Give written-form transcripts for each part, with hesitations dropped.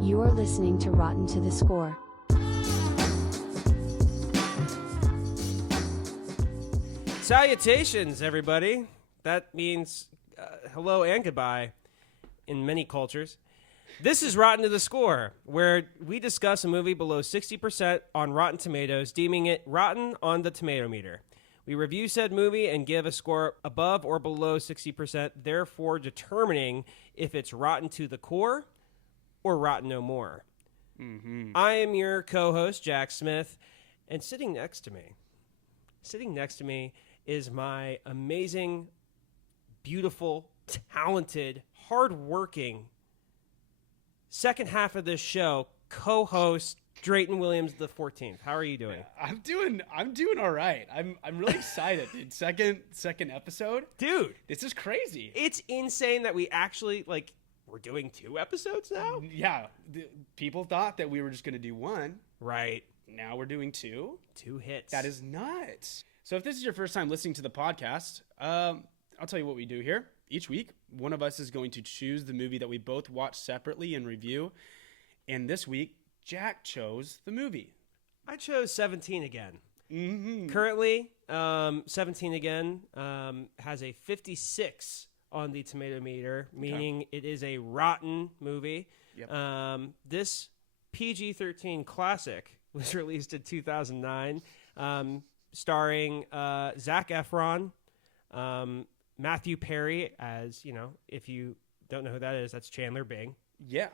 You are listening to Rotten to the Score. Salutations, everybody. That means hello and goodbye in many cultures. This is Rotten to the Score, where we discuss a movie below 60% on Rotten Tomatoes, deeming it rotten on the tomato meter. We review said movie and give a score above or below 60%, therefore determining if it's rotten to the core or rotten no more. Mm-hmm. I am your co-host, Jack Smith, and sitting next to me is my amazing, beautiful, talented, hardworking second half of this show co-host Drayton Williams the 14th. How are you doing? I'm doing all right. I'm really excited, dude. Second episode. Dude, this is crazy. It's insane that we actually we're doing 2 episodes now? Yeah. People thought that we were just going to do 1. Right. Now we're doing 2. 2 hits. That is nuts. So if this is your first time listening to the podcast, I'll tell you what we do here. Each week, one of us is going to choose the movie that we both watch separately and review. And this week, Jack chose the movie. I chose 17 Again. Mm-hmm. Currently, 17 Again has a 56 on the tomato meter, meaning it is a rotten movie. Yep. This PG-13 classic was released in 2009, starring Zac Efron, Matthew Perry as, if you don't know who that is, that's Chandler Bing. Yeah.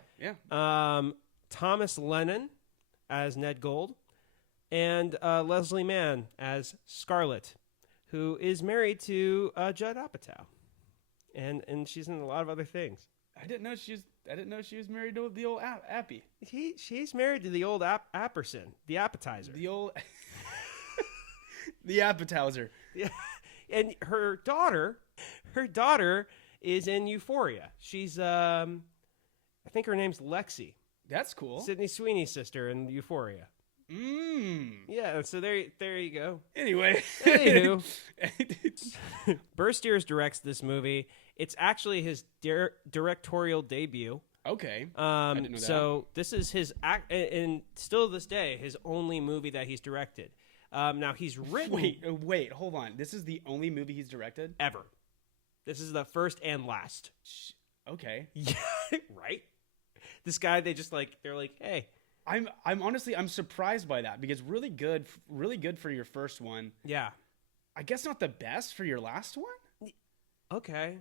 Thomas Lennon as Ned Gold, and Leslie Mann as Scarlett, who is married to Judd Apatow, and she's in a lot of other things. I didn't know she was married to the old Appy. She's married to the old Apperson, the appetizer. The old the appetizer. Yeah. And her daughter is in Euphoria. She's I think her name's Lexi. That's cool. Sydney Sweeney's sister in Euphoria. Yeah, so there you go. Anyway. Anywho, Burr Steers directs this movie. It's actually his directorial debut. Okay. I didn't know that. So this is his and still to this day, his only movie that he's directed. Now he's written. Wait, hold on. This is the only movie he's directed ever. This is the first and last. Okay. Yeah, right. This guy, they're like, hey. I'm honestly surprised by that because really good for your first one. Yeah. I guess not the best for your last one. Okay.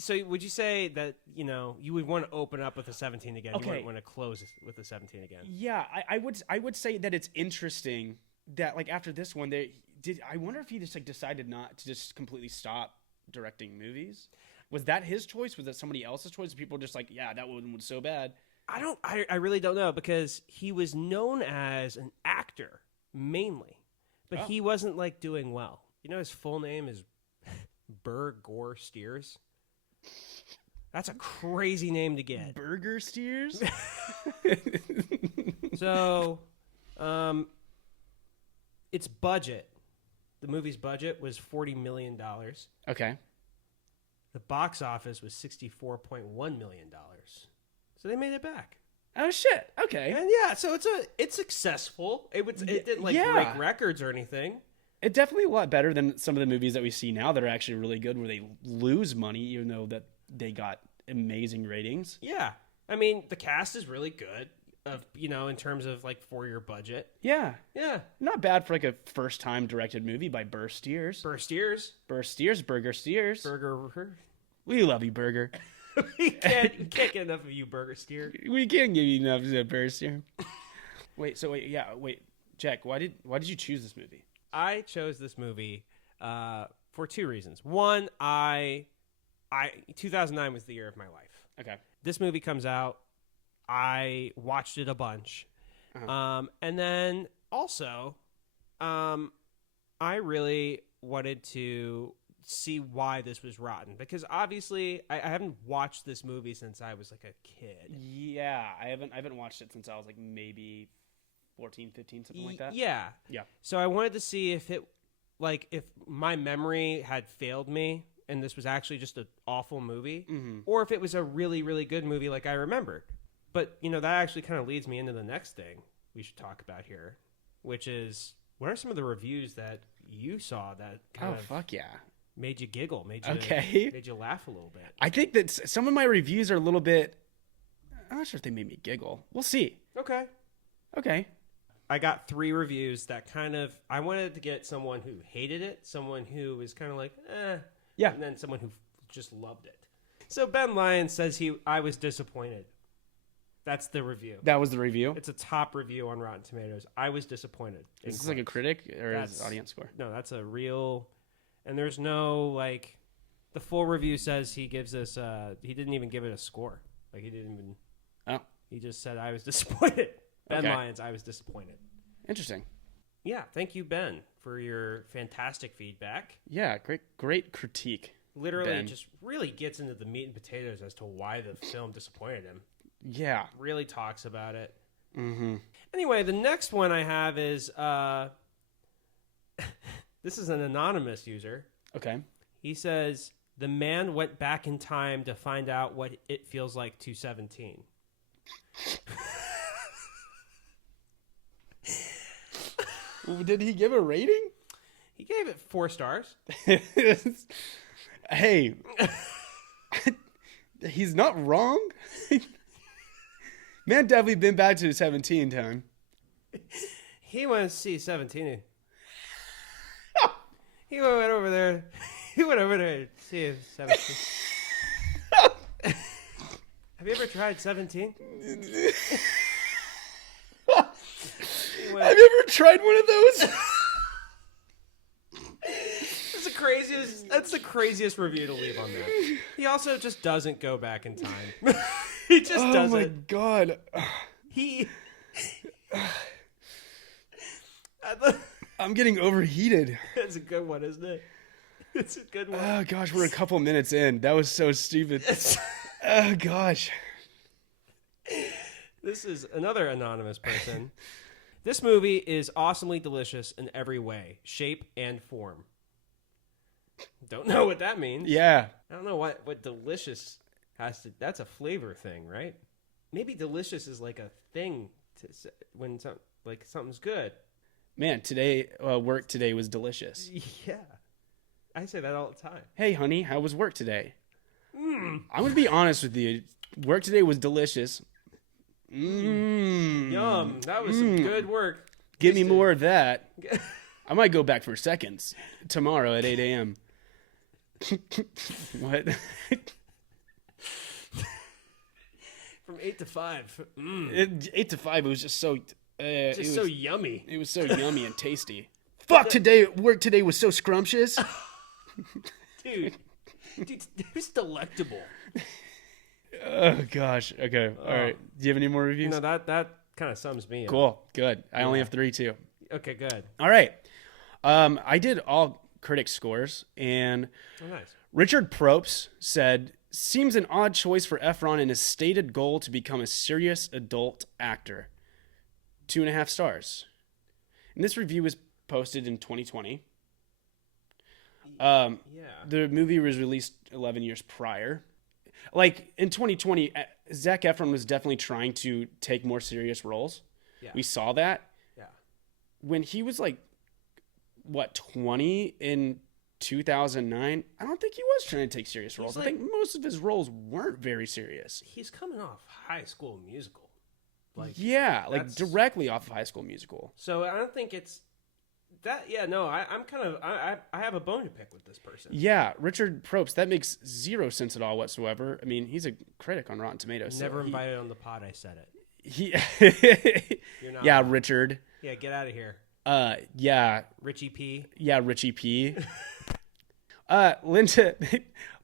So would you say that you would want to open up with a 17 Again? Okay. You wouldn't want to close with a 17 Again. Yeah, I would say that it's interesting that after this one I wonder if he just decided not to just completely stop directing movies. Was that his choice? Was that somebody else's choice? People were just that one was so bad. I really don't know because he was known as an actor mainly, but he wasn't doing well. His full name is Burr Gore Steers. That's a crazy name to get. Burger Steers? So, its budget, the movie's budget was $40 million. Okay. The box office was $64.1 million. So they made it back. Oh shit! Okay. And yeah, so it's successful. It didn't break records or anything. It's definitely a lot better than some of the movies that we see now that are actually really good, where they lose money even though that they got amazing ratings. Yeah, I mean the cast is really good. In terms of for your budget. Yeah. Not bad for a first time directed movie by Burr Steers. Burger Steers. We love you, Burger. We can't get enough of you, Burger Steer. We can't give you enough of that, Burger Steer. Wait, Jack, why did you choose this movie? I chose this movie for 2 reasons. One, 2009 was the year of my life. Okay. This movie comes out. I watched it a bunch. Uh-huh. And then also, I really wanted to see why this was rotten because obviously I haven't watched this movie since I was a kid. Yeah, I haven't watched it since I was maybe 14, 15, something like that. Yeah. So I wanted to see if it if my memory had failed me and this was actually just an awful movie, or if it was a really, really good movie like I remembered. But, that actually kind of leads me into the next thing we should talk about here, which is, what are some of the reviews that you saw that kind of fuck yeah. made you giggle, made you laugh a little bit? I think that some of my reviews are a little bit, I'm not sure if they made me giggle. We'll see. Okay. I got 3 reviews that I wanted to get someone who hated it, someone who was kind of like, Yeah. and then someone who just loved it. So Ben Lyons says I was disappointed. That's the review. That was the review? It's a top review on Rotten Tomatoes. I was disappointed. Is this like a critic or is it audience score? No, that's a real, and there's no, the full review says he gives us, he didn't even give it a score. He didn't even, he just said, I was disappointed. Ben Lyons, I was disappointed. Interesting. Yeah, thank you, Ben, for your fantastic feedback. Yeah, great critique. Literally, Ben. just really gets into the meat and potatoes as to why the film disappointed him. Yeah. Really talks about it. Mm-hmm. Anyway, the next one I have is, this is an anonymous user. Okay. He says, the man went back in time to find out what it feels like to 17. Did he give a rating? He gave it 4 stars. Hey, he's not wrong. Man definitely been back to 17 time. He went to see 17. He went over there. He went over there to see 17. Have you ever tried 17? Have you ever tried one of those? That's the craziest review to leave on that. He also just doesn't go back in time. He just doesn't. Oh my god. I'm getting overheated. That's a good one, isn't it? It's a good one. Oh gosh, we're a couple minutes in. That was so stupid. Oh gosh. This is another anonymous person. This movie is awesomely delicious in every way, shape, and form. Don't know what that means. Yeah. I don't know what delicious has to... That's a flavor thing, right? Maybe delicious is like a thing to say when something's good. Man, work today was delicious. Yeah. I say that all the time. Hey, honey, how was work today? I'm going to be honest with you. Work today was delicious. Yum. That was some good work. Give me more of that. I might go back for seconds tomorrow at 8 a.m. What? From 8 to 5. 8 to 5, it was just so... so yummy. It was so yummy and tasty. Fuck, work today was so scrumptious. Dude, it was delectable. Oh, gosh. Okay. All right. Do you have any more reviews? No, that kind of sums me up. Cool. Good. I only have 3, too. Okay, good. All right. I did all critic scores, and nice. Richard Probst said, seems an odd choice for Efron in his stated goal to become a serious adult actor. 2.5 stars. And this review was posted in 2020. Yeah. The movie was released 11 years prior. In 2020, Zac Efron was definitely trying to take more serious roles. Yeah. We saw that. Yeah. When he was 20 in 2009, I don't think he was trying to take serious roles. I think most of his roles weren't very serious. He's coming off High School Musical. Directly off of High School Musical. So I don't think it's that. Yeah, no, I have a bone to pick with this person. Yeah, Richard Probst, that makes zero sense at all whatsoever. I mean, he's a critic on Rotten Tomatoes. Never invited on the pod, I said it. You're not. Yeah, Richard. Yeah, get out of here. Yeah. Richie P. Yeah, Richie P.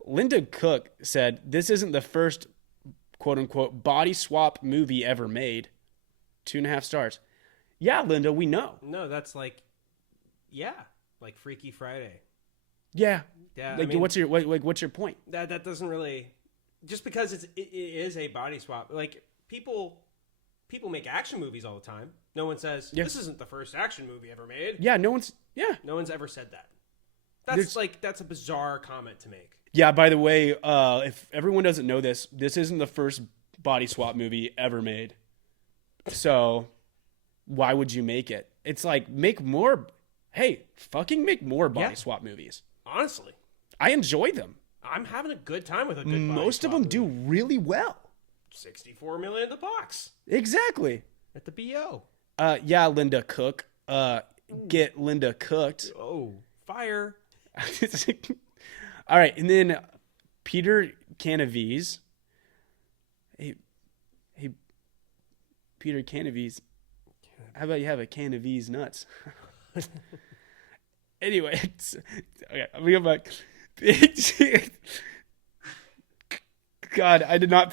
Linda Cook said, this isn't the first quote-unquote body swap movie ever made. 2.5 stars. Yeah, Linda, we know. No, that's like Freaky Friday. Yeah. Yeah. What's your point? That doesn't really, just because it is a body swap. People make action movies all the time. No one says this isn't the first action movie ever made. Yeah, no one's ever said that. That's a bizarre comment to make. Yeah, by the way, if everyone doesn't know this isn't the first body swap movie ever made. So why would you make it? It's like, make more. Hey, fucking make more body swap movies. Honestly, I enjoy them. I'm having a good time with a good body Most of swap them do movie. really well. $64 million in the box Exactly. at the BO. Yeah, Linda Cook. Get Linda cooked. Oh, fire. All right, and then Peter Canavies. Hey, Peter Canavies. How about you have a can of V's nuts? Anyway, okay, I'm gonna go back. God, I did not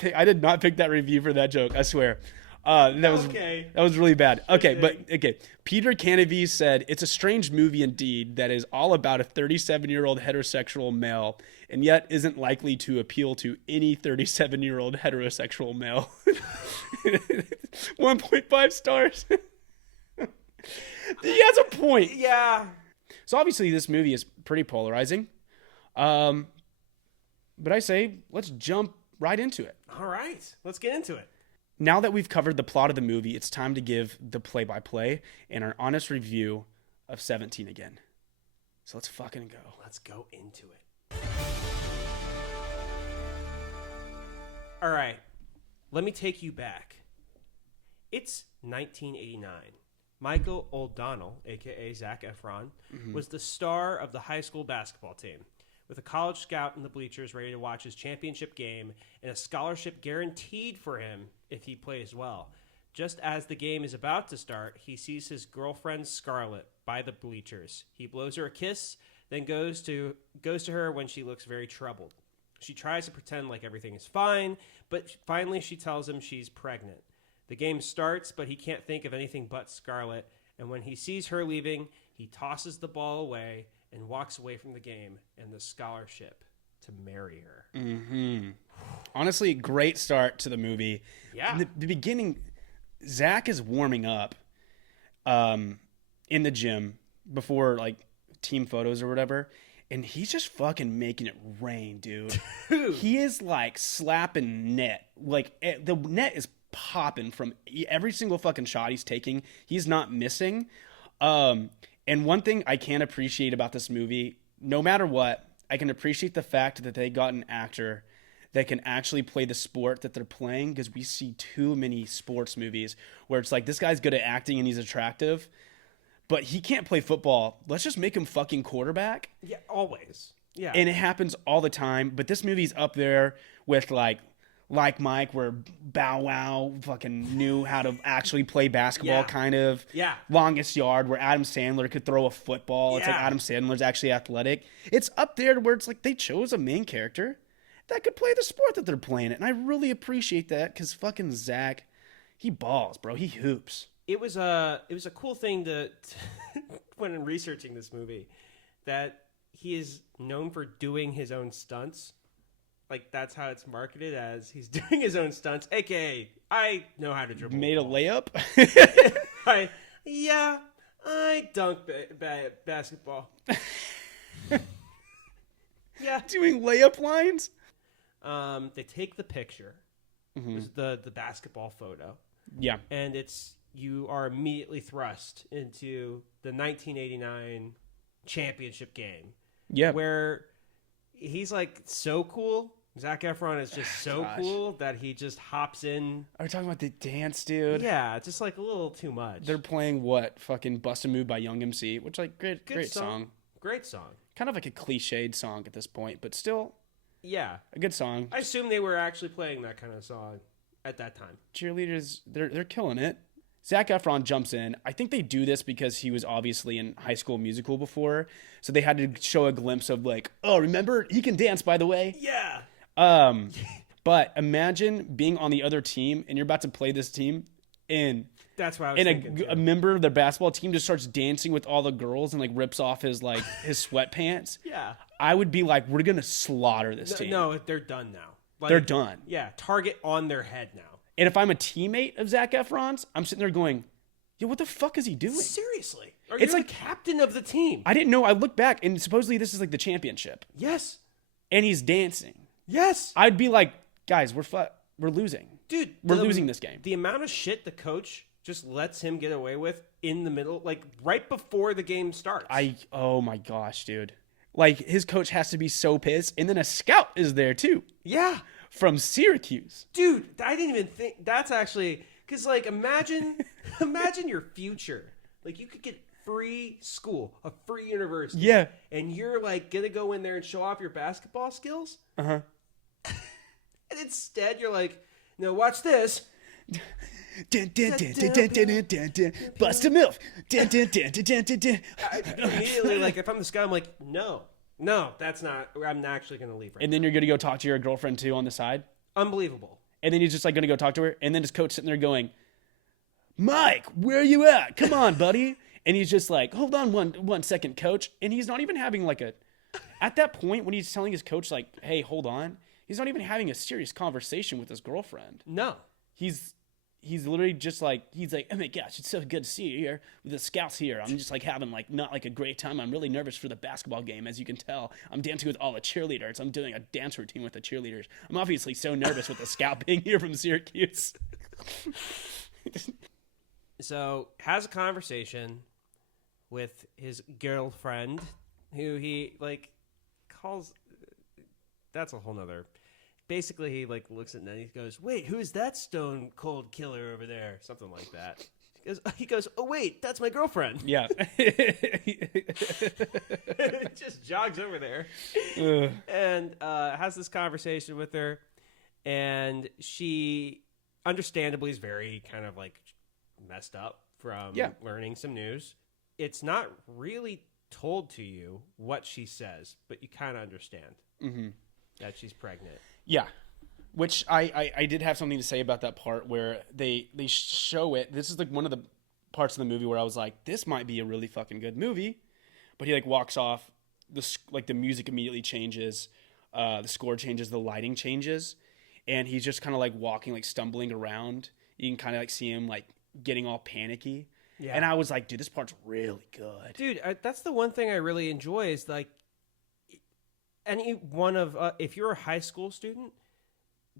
pick that review for that joke. I swear. That was really bad. Okay. Peter Canavies said, "It's a strange movie indeed that is all about a 37-year-old heterosexual male and yet isn't likely to appeal to any 37-year-old heterosexual male." 1.5 stars. He has a point. Yeah. So obviously this movie is pretty polarizing. But I say let's jump right into it. All right. Let's get into it. Now that we've covered the plot of the movie, it's time to give the play-by-play and our honest review of 17 again. So let's fucking go. Let's go into it. All right. Let me take you back. It's 1989. Michael O'Donnell, a.k.a. Zac Efron, was the star of the high school basketball team, with a college scout in the bleachers ready to watch his championship game and a scholarship guaranteed for him if he plays well. Just as the game is about to start, he sees his girlfriend Scarlett by the bleachers. He blows her a kiss, then goes to her when she looks very troubled. She tries to pretend like everything is fine, but finally she tells him she's pregnant. The game starts, but he can't think of anything but Scarlett, and when he sees her leaving, he tosses the ball away and walks away from the game and the scholarship to marry her. Mm-hmm. Honestly, great start to the movie. Yeah. In the beginning, Zach is warming up in the gym before like team photos or whatever, and he's just fucking making it rain, dude. He is like slapping net. Like the net is popping from every single fucking shot he's taking. He's not missing. And one thing I can appreciate about this movie, no matter what, I can appreciate the fact that they got an actor that can actually play the sport that they're playing, because we see too many sports movies where it's like, this guy's good at acting and he's attractive, but he can't play football. Let's just make him fucking quarterback. Yeah, always. Yeah. And it happens all the time, but this movie's up there with like Mike, where Bow Wow fucking knew how to actually play basketball, kind of. Yeah. Longest Yard, where Adam Sandler could throw a football. It's like Adam Sandler's actually athletic. It's up there where it's like they chose a main character that could play the sport that they're playing it. And I really appreciate that, because fucking Zach, he balls, bro. He hoops. It was a cool thing to when researching this movie, that he is known for doing his own stunts. Like, that's how it's marketed, as he's doing his own stunts, a.k.a. I know how to dribble. Made a layup? I dunk basketball. Yeah. Doing layup lines? They take the picture. Mm-hmm. It was the basketball photo. Yeah. And you are immediately thrust into the 1989 championship game. Yeah. Where he's like so cool. Zac Efron is just so cool that he just hops in. Are we talking about the dance, dude? Yeah, just like a little too much. They're playing what? Fucking Bust a Move by Young MC, which like great song. Great song. Kind of like a cliched song at this point, but still a good song. I assume they were actually playing that kind of song at that time. Cheerleaders, they're killing it. Zac Efron jumps in. I think they do this because he was obviously in High School Musical before, so they had to show a glimpse of like, oh, remember, he can dance, by the way. Yeah. But imagine being on the other team and you're about to play this team, and that's what I was thinking. A member of the basketball team just starts dancing with all the girls and like rips off his sweatpants. Yeah. I would be like, we're gonna slaughter this team. No, they're done now. Like, they're done. Yeah, target on their head now. And if I'm a teammate of Zac Efron's, I'm sitting there going, yo, what the fuck is he doing? Seriously. It's you're like the captain of the team. I didn't know. I looked back, and supposedly this is like the championship. Yes. And he's dancing. Yes. I'd be like, guys, we're losing. Dude, we're losing this game. The amount of shit the coach just lets him get away with in the middle, like right before the game starts. Oh my gosh, dude. Like, his coach has to be so pissed. And then a scout is there too. Yeah. From Syracuse. Dude, I didn't even think that's actually, because like imagine your future. Like, you could get free school, a free university. Yeah. And you're like gonna go in there and show off your basketball skills. Uh-huh. And instead you're like, no, watch this. Bust a milk. Immediately, like, if I'm this guy, I'm like, no, that's not. I'm not actually going to leave. Right And then you're gonna go talk to your girlfriend too on the side. Unbelievable. And then he's just like gonna go talk to her, and then his coach sitting there going, "Mike, where are you at? Come on, buddy." And he's just like, "Hold on one second, coach." And he's not even having like a. At that point, when he's telling his coach like, "Hey, hold on," he's not even having a serious conversation with his girlfriend. No. He's literally just like, he's like, "Oh my gosh, it's so good to see you here with the scouts here. I'm just like having like not like a great time. I'm really nervous for the basketball game, as you can tell. I'm dancing with all the cheerleaders. I'm doing a dance routine with the cheerleaders. I'm obviously so nervous with the scout being here from Syracuse." So has a conversation with his girlfriend, who he like calls. That's a whole nother. Basically, he like looks at Ned and he goes, "Wait, who's that stone cold killer over there?" Something like that. He goes, "Oh wait, that's my girlfriend." Yeah. Just jogs over there and has this conversation with her, and she understandably is very kind of like messed up from learning some news. It's not really told to you what she says, but you kind of understand that she's pregnant. Yeah, which I did have something to say about that part where they show it. This is like one of the parts of the movie where I was like, this might be a really fucking good movie. But he like walks off, the music immediately changes, the score changes, the lighting changes, and he's just kind of like walking, like stumbling around. You can kind of like see him like getting all panicky. Yeah. And I was like, dude, this part's really good. Dude, that's the one thing I really enjoy is like, any one of if you're a high school student,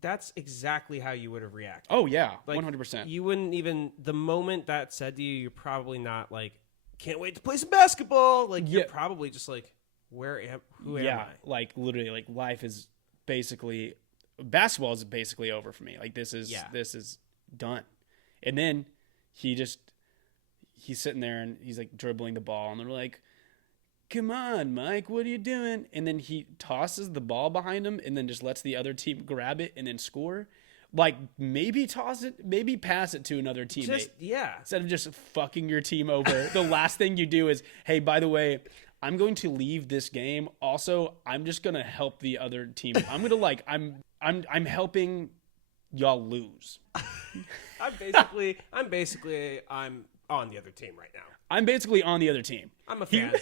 that's exactly how you would have reacted. Oh yeah, like, 100%. You wouldn't even, the moment that said to you, you're probably not like, can't wait to play some basketball. Like you're probably just like, who am I? Like literally, like life is basically, basketball is basically over for me. Like this is done. And then he's sitting there and he's like dribbling the ball, and they're like, "Come on, Mike, what are you doing?" And then he tosses the ball behind him and then just lets the other team grab it and then score. Like, maybe toss it, maybe pass it to another teammate. Instead of just fucking your team over. The last thing you do is, "Hey, by the way, I'm going to leave this game. Also, I'm just going to help the other team. I'm going to like, I'm helping y'all lose." I'm on the other team right now. I'm basically on the other team. I'm a fan.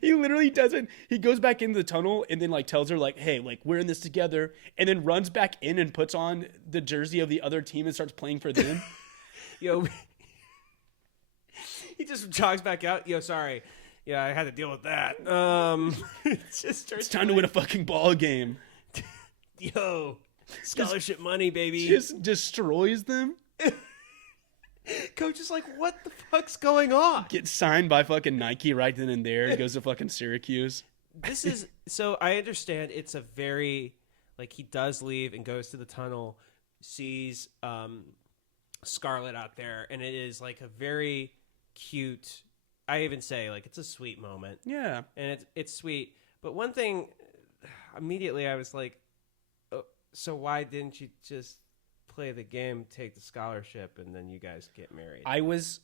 He literally doesn't. He goes back into the tunnel and then like tells her like, "Hey, like we're in this together," and then runs back in and puts on the jersey of the other team and starts playing for them. Yo, he just jogs back out. Yo, sorry. Yeah, I had to deal with that. It's time to win a fucking ball game. Yo, scholarship money, baby. Just destroys them. Coach is like, what the fuck's going on? Gets signed by fucking Nike right then and there. Goes to fucking Syracuse. This is, so I understand it's a very, like, he does leave and goes to the tunnel, sees Scarlett out there, and it is like a very cute, I even say, like, it's a sweet moment. Yeah. And it's sweet. But one thing, immediately I was like, oh, so why didn't you just play the game, take the scholarship, and then you guys get married? I was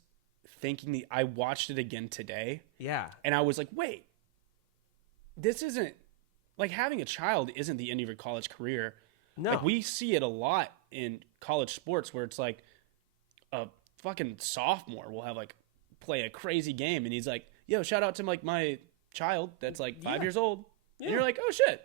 thinking, I watched it again today. Yeah. And I was like, wait, this isn't, like, having a child isn't the end of your college career. No. Like, we see it a lot in college sports where it's like a fucking sophomore will have like play a crazy game, and he's like, "Yo, shout out to like my child that's like 5 years old." Yeah. And you're like, "Oh shit."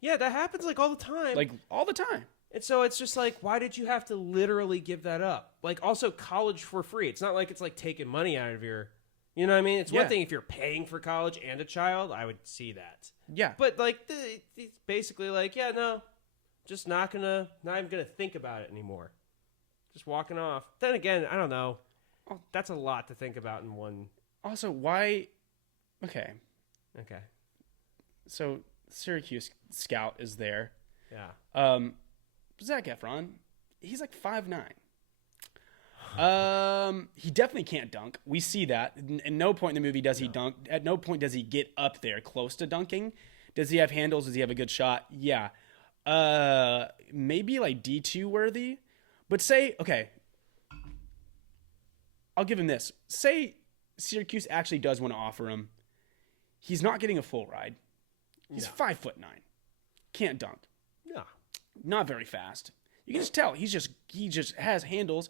Yeah, that happens like all the time. Like all the time. And so it's just like, why did you have to literally give that up? Like, also college for free. It's not like it's like taking money out of your, you know what I mean? It's one thing if you're paying for college and a child, I would see that. Yeah. But like, it's basically like, yeah, no, Just not even gonna think about it anymore. Just walking off. Then again, I don't know. That's a lot to think about in one. Also, why? Okay. Okay. So Syracuse Scout is there. Yeah. Zac Efron, he's like 5'9". He definitely can't dunk. We see that. At no point in the movie does he dunk. At no point does he get up there close to dunking. Does he have handles? Does he have a good shot? Yeah. Maybe like D2 worthy. But say, okay, I'll give him this. Say Syracuse actually does want to offer him. He's not getting a full ride. He's 5'9". Can't dunk. No. Not very fast. You can just tell he just has handles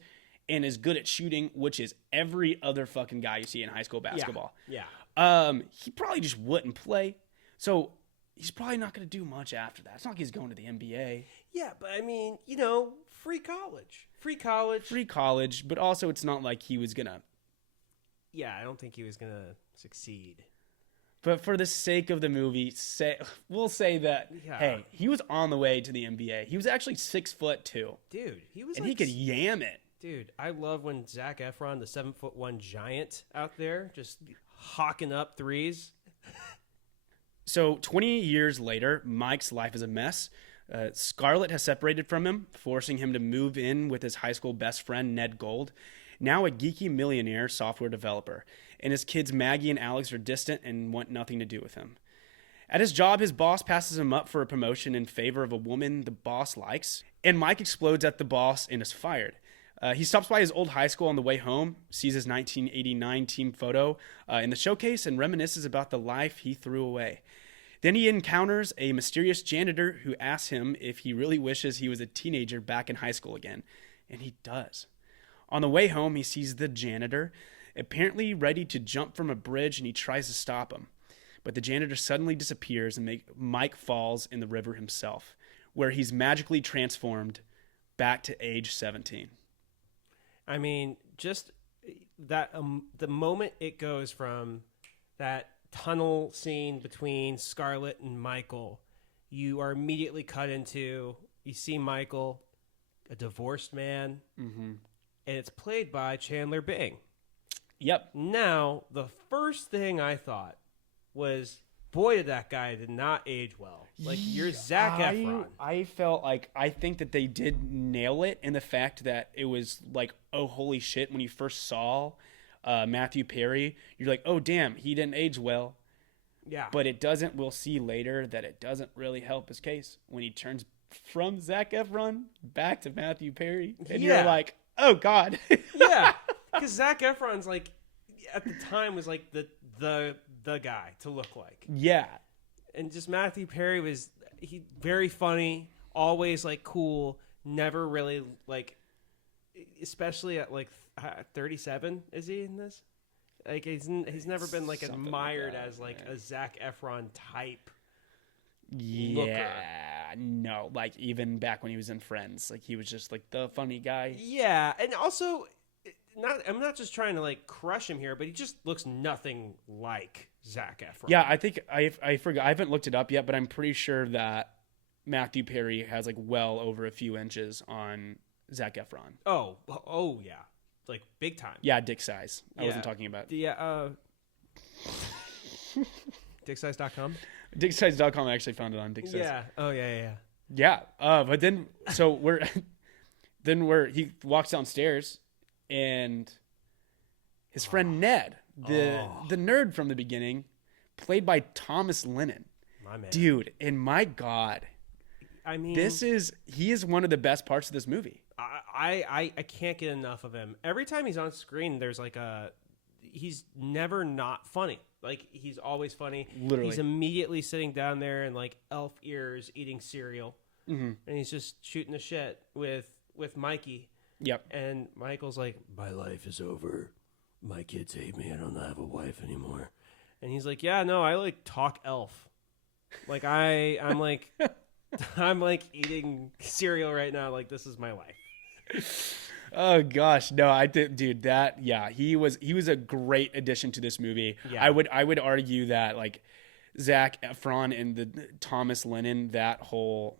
and is good at shooting, which is every other fucking guy you see in high school basketball. Yeah. He probably just wouldn't play. So he's probably not going to do much after that. It's not like he's going to the NBA. Yeah, but I mean, free college. But also it's not like he was going to. Yeah, I don't think he was going to succeed. But for the sake of the movie, we'll say that, hey, he was on the way to the NBA. He was actually 6'2". Dude, he was and he could yam it. Dude, I love when Zac Efron, the 7'1" giant out there, just hawking up threes. So 20 years later, Mike's life is a mess. Scarlett has separated from him, forcing him to move in with his high school best friend, Ned Gold, now a geeky millionaire software developer. And his kids Maggie and Alex are distant and want nothing to do with him. At his job, his boss passes him up for a promotion in favor of a woman the boss likes, and Mike explodes at the boss and is fired. He stops by his old high school on the way home, sees his 1989 team photo in the showcase, and reminisces about the life he threw away. Then he encounters a mysterious janitor who asks him if he really wishes he was a teenager back in high school again, and he does. On the way home, he sees the janitor, apparently ready to jump from a bridge, and he tries to stop him. But the janitor suddenly disappears, and Mike falls in the river himself, where he's magically transformed back to age 17. I mean, just that the moment it goes from that tunnel scene between Scarlett and Michael, you are immediately cut into, you see Michael, a divorced man, and it's played by Chandler Bing. Yep. Now, the first thing I thought was, boy, that guy did not age well. Like, you're Zac Efron. I felt like, I think that they did nail it in the fact that it was like, oh, holy shit, when you first saw Matthew Perry, you're like, oh, damn, he didn't age well. Yeah. But it doesn't, we'll see later that it doesn't really help his case when he turns from Zac Efron back to Matthew Perry. And you're like, oh, God. Yeah. Because Zac Efron's like, at the time, was like the guy to look like. Yeah. And just Matthew Perry was very funny, always like cool, never really like, especially at like 37. Is he in this? Like he's never been like admired as like a Zac Efron type. Yeah. Looker. No, like even back when he was in Friends, like he was just like the funny guy. Yeah, and also. I'm not just trying to like crush him here, but he just looks nothing like Zac Efron. Yeah, I think I forgot. I haven't looked it up yet, but I'm pretty sure that Matthew Perry has like well over a few inches on Zac Efron. Oh yeah, like big time. Yeah, dick size. I wasn't talking about. Yeah. Dicksize.com. Dicksize.com. I actually found it on Dicksize. Yeah. Oh yeah. Yeah. But then he walks downstairs. And his friend Ned, the nerd from the beginning, played by Thomas Lennon. My man. Dude, and my God. I mean, he is one of the best parts of this movie. I can't get enough of him. Every time he's on screen, there's like he's never not funny. Like he's always funny. Literally. He's immediately sitting down there in like elf ears eating cereal. And he's just shooting the shit with Mikey. Yep. And Michael's like, my life is over. My kids hate me. I don't have a wife anymore. And he's like, yeah, no, I like talk elf. Like I'm like, I'm like eating cereal right now. Like this is my life. Oh gosh, no, I think, dude, he was a great addition to this movie. Yeah. I would argue that like Zac Efron and the Thomas Lennon, that whole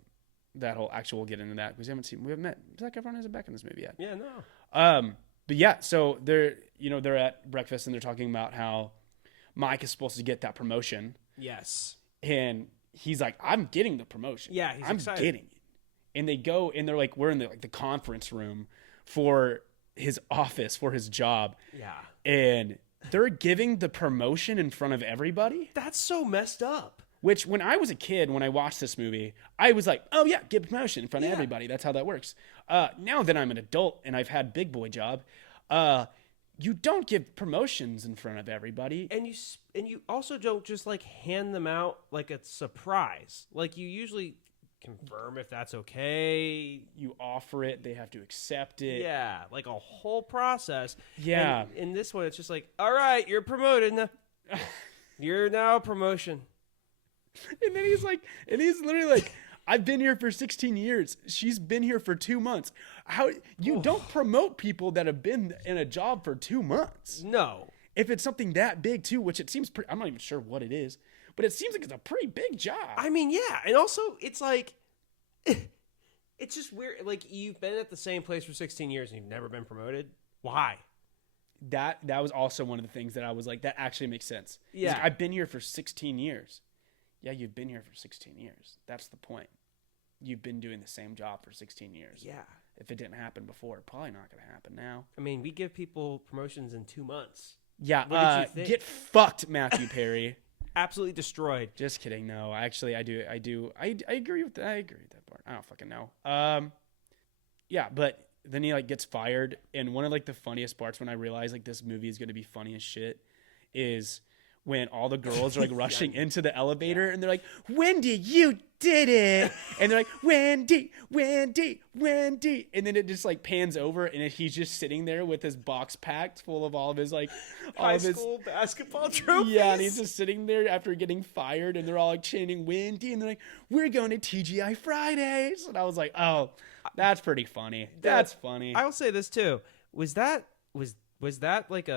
that whole actual, we'll get into that because we haven't met. Zac Efron isn't back in this movie yet. Yeah, no. But yeah, so they're at breakfast and they're talking about how Mike is supposed to get that promotion. Yes. And he's like, I'm getting the promotion. Yeah, he's excited. Getting it. And they go and they're like, we're in the conference room for his office, for his job. Yeah. And they're giving the promotion in front of everybody. That's so messed up. Which, when I was a kid, when I watched this movie, I was like, oh yeah, give promotion in front of everybody. That's how that works. Now that I'm an adult and I've had big boy job, you don't give promotions in front of everybody. And you also don't just like hand them out like a surprise. Like you usually confirm if that's okay. You offer it, they have to accept it. Yeah, like a whole process. Yeah. And in this one, it's just like, all right, you're promoted. You're now a promotion. And then he's literally like, I've been here for 16 years. She's been here for 2 months. How you don't promote people that have been in a job for 2 months? No. If it's something that big too, which it seems I'm not even sure what it is, but it seems like it's a pretty big job. I mean, yeah, and also it's like, it's just weird. Like you've been at the same place for 16 years and you've never been promoted. Why? That was also one of the things that I was like, that actually makes sense. Yeah, like, I've been here for 16 years. Yeah, you've been here for 16 years. That's the point. You've been doing the same job for 16 years. Yeah. If it didn't happen before, probably not going to happen now. I mean, we give people promotions in 2 months. Yeah, get fucked, Matthew Perry. Absolutely destroyed. Just kidding. No, actually, I agree with that. I agree with that part. I don't fucking know. Yeah, but then he like gets fired, and one of like the funniest parts when I realized like this movie is going to be funny as shit is when all the girls are like rushing into the elevator and they're like, Wendy, you did it. And they're like, Wendy, Wendy, Wendy. And then it just like pans over and he's just sitting there with his box packed full of all of his like high school basketball trophies. Yeah, and he's just sitting there after getting fired and they're all like chanting Wendy and they're like, we're going to TGI Fridays. And I was like, oh, that's pretty funny. That's funny. I will say this too. Was that like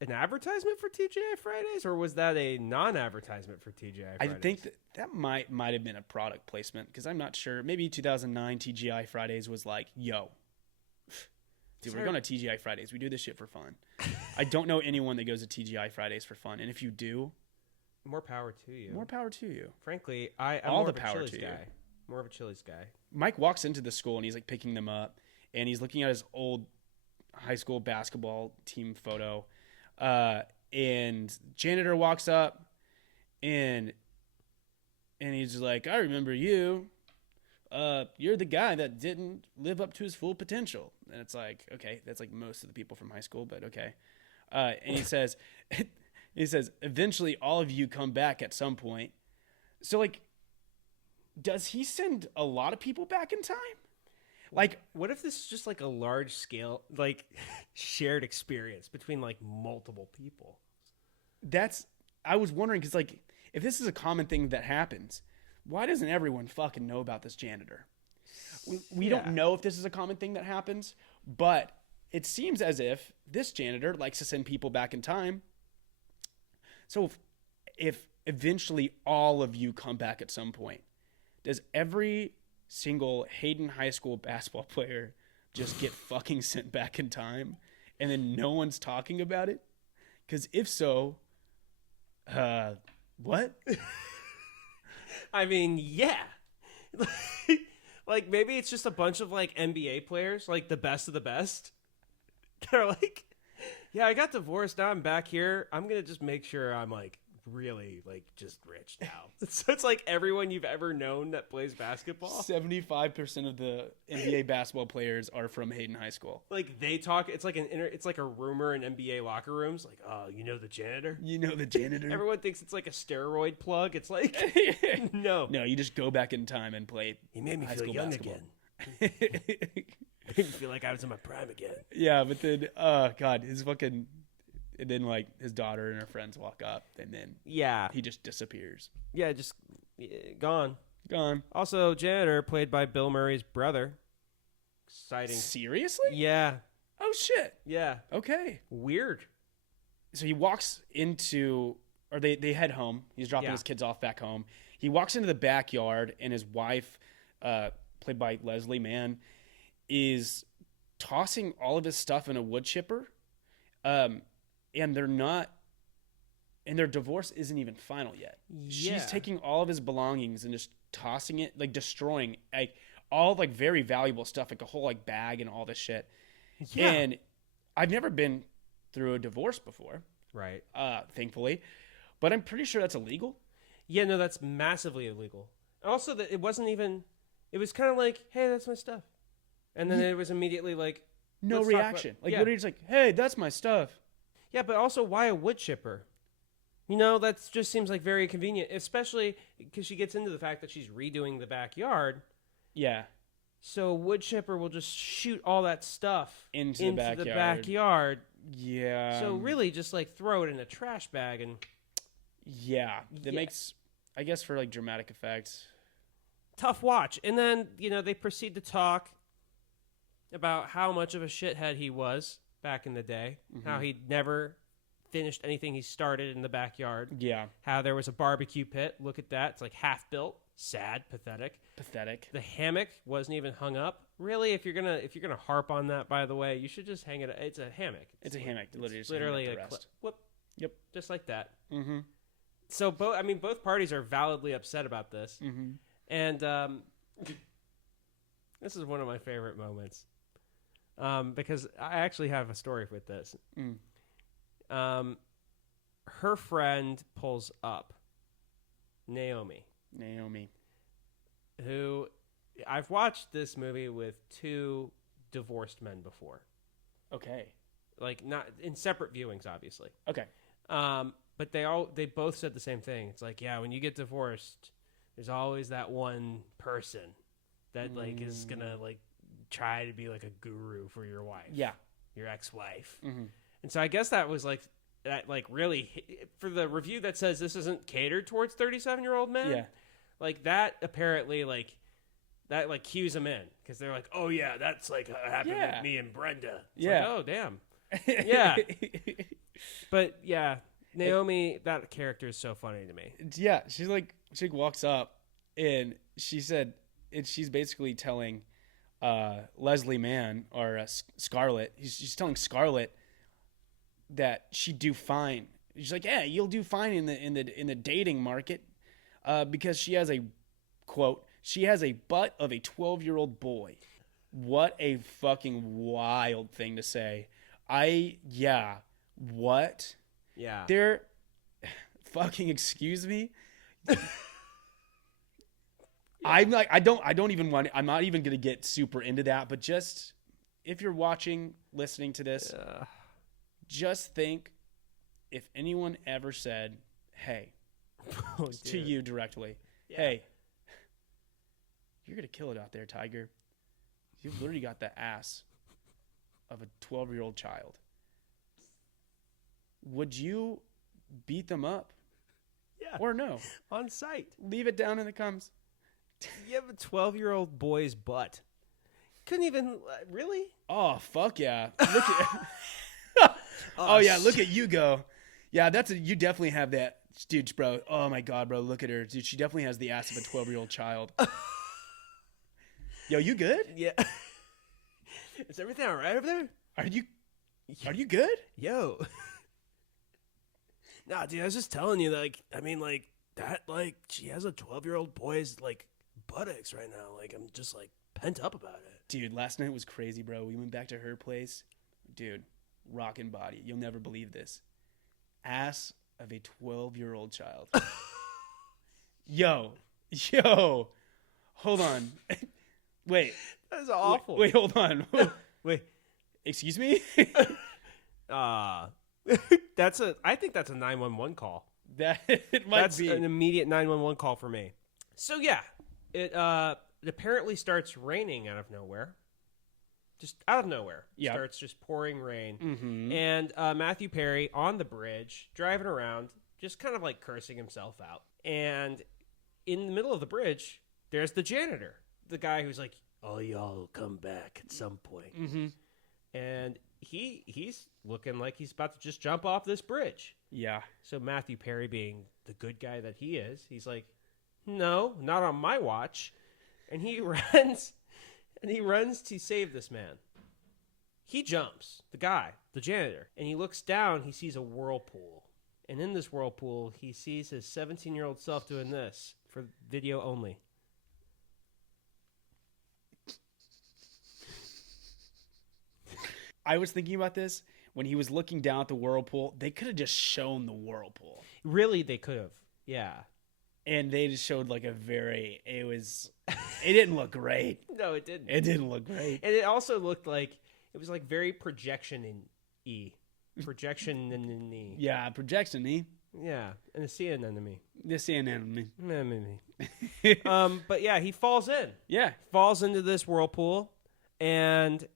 an advertisement for TGI Fridays, or was that a non-advertisement for TGI Fridays? I think that might have been a product placement because I'm not sure. Maybe 2009 TGI Fridays was like, yo, dude, we're going to TGI Fridays. We do this shit for fun. I don't know anyone that goes to TGI Fridays for fun, and if you do, more power to you. More power to you. Frankly, I'm all more the of a power Chili's to guy. you. More of a Chili's guy. Mike walks into the school and he's like picking them up, and he's looking at his old high school basketball team photo. And janitor walks up and he's just like, I remember you. You're the guy that didn't live up to his full potential. And it's like, okay, that's like most of the people from high school, but okay. And he says, eventually all of you come back at some point. So like, does he send a lot of people back in time? Like, what if this is just like a large scale, like shared experience between like multiple people? I was wondering, because like, if this is a common thing that happens, why doesn't everyone fucking know about this janitor? We don't know if this is a common thing that happens, but it seems as if this janitor likes to send people back in time. So if eventually all of you come back at some point, does every single Hayden High School basketball player just get fucking sent back in time and then no one's talking about it? Because if so, what? I mean, yeah. Like maybe it's just a bunch of like NBA players, like the best of the best. They're like, yeah, I got divorced. Now I'm back here. I'm going to just make sure I'm like really like just rich now. So it's like everyone you've ever known that plays basketball. 75% of the NBA basketball players are from Hayden High School. Like they talk, it's like it's like a rumor in NBA locker rooms. Like, oh, you know the janitor? You know the janitor? Everyone thinks it's like a steroid plug. It's like, no, you just go back in time and play. He made me feel young basketball again. Made me feel like I was in my prime again. Yeah, but then, God, his fucking. And then, like, his daughter and her friends walk up, and then he just disappears. Yeah, just gone. Also, janitor played by Bill Murray's brother. Exciting. Seriously? Yeah. Oh, shit. Yeah. Okay. Weird. So he walks into, or they head home. He's dropping his kids off back home. He walks into the backyard, and his wife played by Leslie Mann, is tossing all of his stuff in a wood chipper, and they're not, and their divorce isn't even final yet. Yeah. She's taking all of his belongings and just tossing it, like destroying like all like very valuable stuff, like a whole like bag and all this shit. Yeah. And I've never been through a divorce before, Right. thankfully, but I'm pretty sure that's illegal. Yeah, no, that's massively illegal. Also, that it wasn't even. It was kind of like, hey, that's my stuff, and then it was immediately like, No let's talk reaction. about- Like yeah. literally just like, hey, that's my stuff. Yeah, but also, why a wood chipper? You know, that just seems like very convenient, especially because she gets into the fact that she's redoing the backyard. Yeah. So a wood chipper will just shoot all that stuff Into the backyard. Yeah. So really, just like throw it in a trash bag and. Yeah. That Yeah. makes, I guess, for like dramatic effects. Tough watch. And then, they proceed to talk about how much of a shithead he was back in the day, how he never finished anything he started in the backyard, Yeah. how there was a barbecue pit. Look at that. It's like half built. Sad, pathetic. Pathetic. The hammock wasn't even hung up. Really, if you're gonna harp on that, by the way, you should just hang it. It's a hammock. It's a hammock. Literally, It's just literally hang a up the rest. whoop. Yep. Just like that. Mm-hmm. So both parties are validly upset about this, Mm-hmm. and this is one of my favorite moments because I actually have a story with this. Her friend pulls up Naomi, who I've watched this movie with two divorced men before, Okay. like not in separate viewings, obviously. Okay. But they both said the same thing. It's like, yeah, when you get divorced, there's always that one person that like is gonna like try to be like a guru for your wife, Yeah. your ex-wife. Mm-hmm. And so I guess that was like that, like really for the review that says this isn't catered towards 37-year-old men. Yeah. Like that apparently like that like cues them in because they're like, oh yeah, that's like what happened Yeah. with me and Brenda. It's Yeah. like, oh damn. Yeah. But yeah, Naomi, that character is so funny to me. Yeah. She's like, she walks up and she said, and she's basically telling Leslie Mann or Scarlett. She's telling Scarlett that she'd do fine. She's like, yeah, you'll do fine in the dating market because she has a quote. She has a butt of a 12-year-old boy. What a fucking wild thing to say. What? Yeah. They're fucking excuse me. I'm like, I don't even want. I'm not even gonna get super into that. But just if you're watching, listening to this, just think if anyone ever said, "Hey," Oh, to dude. you directly, Yeah. "Hey, you're gonna kill it out there, Tiger. You've literally got the ass of a 12-year-old child. Would you beat them up Yeah. or no? On site. Leave it down in the comments." You have a 12-year-old boy's butt. Couldn't even really. Oh fuck yeah! Look at. Oh yeah, look at you go. Yeah, you definitely have that, dude, bro. Oh my god, bro, look at her, dude. She definitely has the ass of a 12-year-old child. Yo, you good? Yeah. Is everything all right over there? Are you good? Yo. Nah, dude, I was just telling you, like, I mean, like, that, like, she has a 12-year-old boy's, like, buttocks right now. Like, I'm just, like, pent up about it. Dude, last night was crazy, bro. We went back to her place. Dude, rockin' body. You'll never believe this. Ass of a 12-year-old child. Yo. Hold on. Wait. That is awful. Wait, hold on. Wait. Excuse me? I think that's a 911 call. That it might That's be. an immediate 911 call for me. So yeah, it apparently starts raining out of nowhere. Just out of nowhere. Yeah. Starts just pouring rain. Mm-hmm. And Matthew Perry on the bridge, driving around, just kind of like cursing himself out. And in the middle of the bridge, there's the janitor. The guy who's like, oh, y'all will come back at some point. Mm-hmm. And he's looking like he's about to just jump off this bridge. Yeah. So Matthew Perry, being the good guy that he is, he's like, no, not on my watch. and he runs, to save this man. He jumps, the guy, the janitor, and he looks down. He sees a whirlpool, and in this whirlpool, he sees his 17-year-old self doing this for video only. I was thinking about this when he was looking down at the whirlpool. They could have just shown the whirlpool. Really, they could have. Yeah. And they just showed like it didn't look great. No, it didn't. It didn't look great. And it also looked like, it was like very projection-y. Projection-y. Yeah, projection-y. Yeah, and a sea anemone. The sea anemone. But yeah, he falls in. Yeah. Falls into this whirlpool, and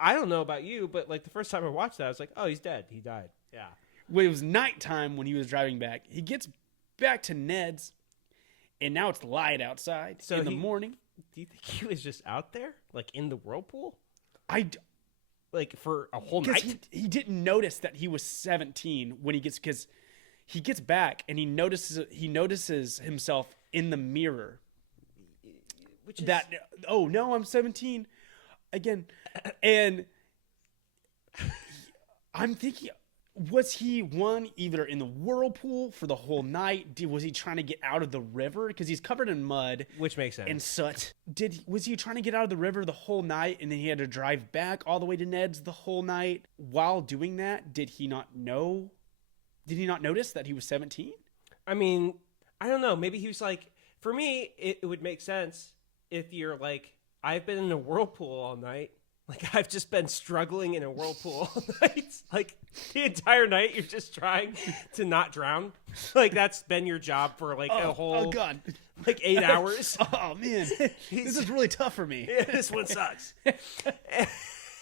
I don't know about you, but like the first time I watched that, I was like, oh, he's dead. He died. Yeah. Well, it was nighttime when he was driving back. He gets back to Ned's, and now it's light outside in the morning. Do you think he was just out there, like in the whirlpool? Like for a whole night? He didn't notice that he was 17 when because he gets back and he notices himself in the mirror. Which is... oh no, I'm 17 again. And I'm thinking, was he either in the whirlpool for the whole night? Was he trying to get out of the river because he's covered in mud, which makes sense, and soot? Was he trying to get out of the river the whole night, and then he had to drive back all the way to Ned's the whole night? While doing that, did he not know? Did he not notice that he was 17? I mean, I don't know. Maybe he was like, for me, it would make sense if you're like, I've been in a whirlpool all night. Like, I've just been struggling in a whirlpool all night. Like, the entire night, you're just trying to not drown. Like, that's been your job for, like, a whole... Oh, God. Like, 8 hours. Oh, man. This is really tough for me. Yeah, this one sucks.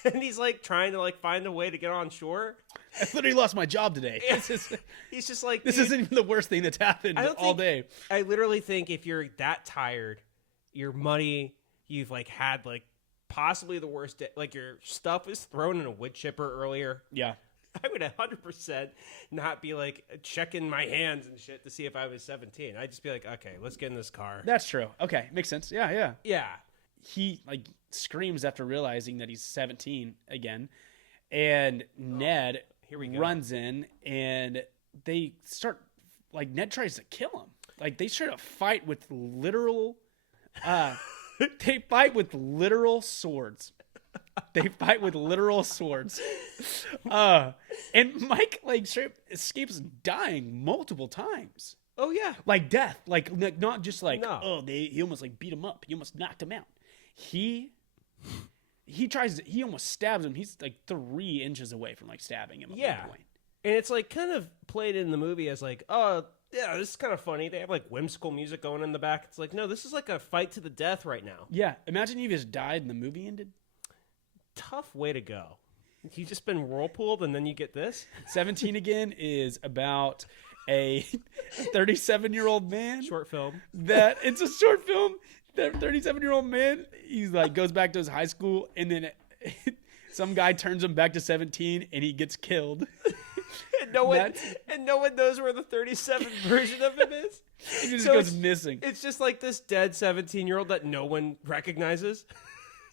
And he's, like, trying to, like, find a way to get on shore. I literally lost my job today. Yeah. He's just like... This isn't even the worst thing that's happened all day. I literally think if you're that tired, your money, you've, like, had, like, possibly the worst day. Like, your stuff was thrown in a wood chipper earlier. Yeah. I would 100% not be, like, checking my hands and shit to see if I was 17. I'd just be like, okay, let's get in this car. That's true. Okay, makes sense. Yeah. Yeah. He, like, screams after realizing that he's 17 again. And Ned runs in, and they start, like, Ned tries to kill him. Like, they start to fight with literal... They fight with literal swords. And Mike, like, straight escapes dying multiple times. Oh, yeah. Like death. Like not just like, no. He almost, like, beat him up. He almost knocked him out. He almost stabs him. He's, like, 3 inches away from, like, stabbing him at one point. And it's, like, kind of played in the movie as, like, oh... yeah, this is kind of funny. They have, like, whimsical music going in the back. It's like, no, this is like a fight to the death right now. Yeah. Imagine if you just died and the movie ended. Tough way to go. You just been whirlpooled and then you get this? 17 again is about a 37-year-old man. Short film. It's a short film. That 37-year-old man, he's like, goes back to his high school, and then some guy turns him back to 17 and he gets killed. And no one knows where the 37 version of him is. He just goes missing. It's just like this dead 17-year-old that no one recognizes.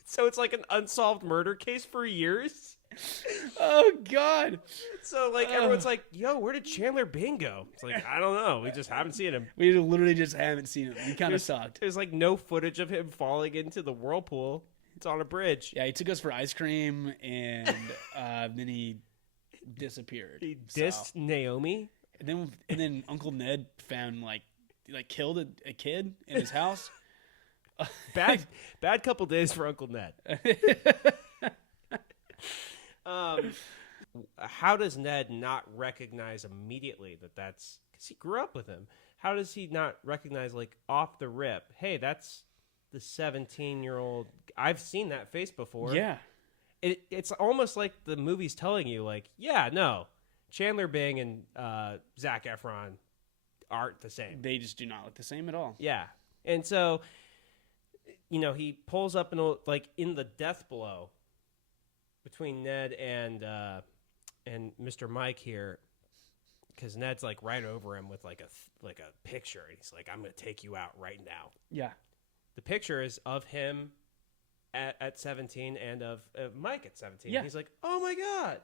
So it's like an unsolved murder case for years. Oh, God. So, like, everyone's like, yo, where did Chandler Bing go? It's like, I don't know. We just haven't seen him. We literally just haven't seen him. He kind of sucked. There's, like, no footage of him falling into the whirlpool. It's on a bridge. Yeah, he took us for ice cream, and then he disappeared. He dissed Naomi. And then Uncle Ned found, like killed a kid in his house. Bad couple days for Uncle Ned. How does Ned not recognize immediately that's because he grew up with him? How does he not recognize, like, off the rip, hey, that's the 17-year-old? I've seen that face before. Yeah. It's almost like the movie's telling you, like, yeah, no, Chandler Bing and Zac Efron aren't the same. They just do not look the same at all. Yeah. And so, you know, he pulls up in the death blow between Ned and Mr. Mike here. because Ned's like right over him with like a picture, and he's like, "I'm gonna take you out right now." Yeah. The picture is of him at 17 and of Mike at 17. Yeah. He's like, "Oh my god!"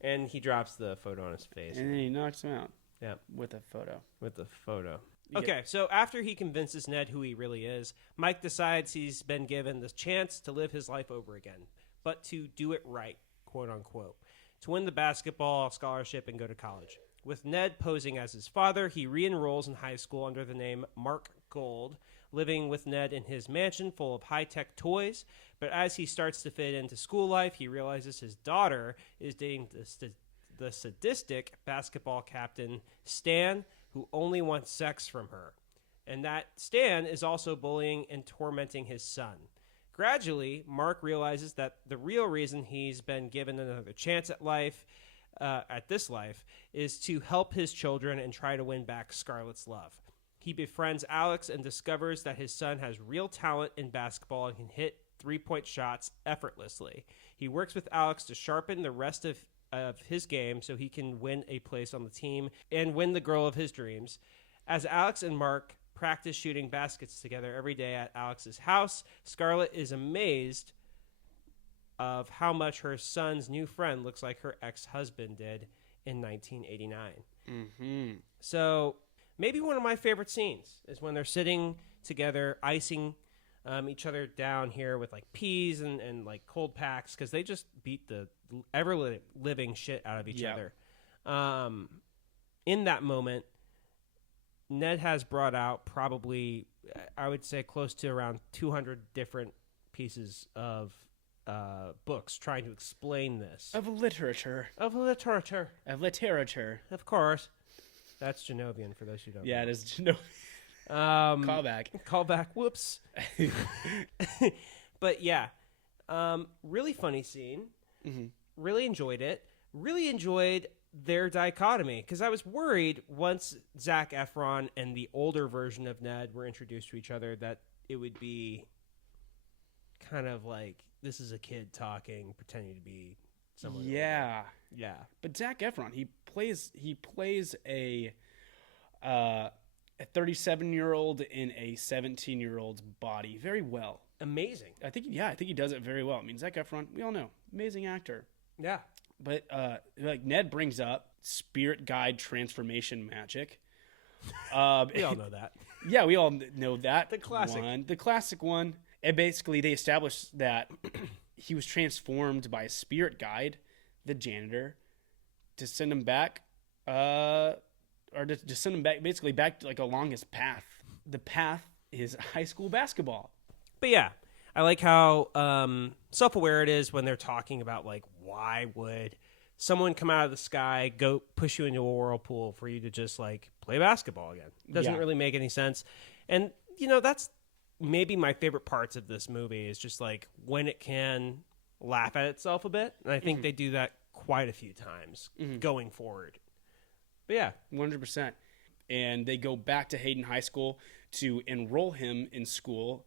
And he drops the photo on his face. And then he knocks him out. Yeah. With a photo. With the photo. Yeah. Okay, so after he convinces Ned who he really is, Mike decides he's been given the chance to live his life over again, but to do it right, quote unquote, to win the basketball scholarship and go to college. With Ned posing as his father, he re-enrolls in high school under the name Mark Gold, living with Ned in his mansion full of high-tech toys. But as he starts to fit into school life, he realizes his daughter is dating the sadistic basketball captain, Stan, who only wants sex from her. And that Stan is also bullying and tormenting his son. Gradually, Mark realizes that the real reason he's been given another chance at this life, is to help his children and try to win back Scarlett's love. He befriends Alex and discovers that his son has real talent in basketball and can hit three-point shots effortlessly. He works with Alex to sharpen the rest of his game so he can win a place on the team and win the girl of his dreams. As Alex and Mark practice shooting baskets together every day at Alex's house, Scarlett is amazed of how much her son's new friend looks like her ex-husband did in 1989. Mm-hmm. So maybe one of my favorite scenes is when they're sitting together, icing each other down here with like peas and like cold packs, because they just beat the ever-living shit out of each other. In that moment, Ned has brought out probably, I would say, close to around 200 different pieces of books trying to explain this. Of literature. Of literature. Of literature. Of course. That's Genovian for those who don't know. Yeah, it is Genovian. Callback. Callback. Whoops. But yeah, really funny scene. Mm-hmm. Really enjoyed it. Really enjoyed their dichotomy, because I was worried once Zac Efron and the older version of Ned were introduced to each other that it would be kind of like, this is a kid talking, pretending to be someone. Yeah. Yeah. But Zac Efron, he plays a 37-year-old in a 17-year-old's body very well. Amazing. I think he does it very well. I mean, Zac Efron, we all know, amazing actor. Yeah. But like Ned brings up spirit guide transformation magic. We all know that. Yeah, we all know that. The classic. The classic one. And basically, they established that he was transformed by a spirit guide, the janitor, to send him back, or to send him back, basically back to, like, along his path. The path is high school basketball. But yeah, I like how self-aware it is when they're talking about, like, why would someone come out of the sky, go push you into a whirlpool for you to just, like, play basketball again? Doesn't really make any sense. And, you know, that's maybe my favorite parts of this movie is just, like, when it can laugh at itself a bit. And I think they do that quite a few times going forward. But yeah. 100%. And they go back to Hayden High School to enroll him in school.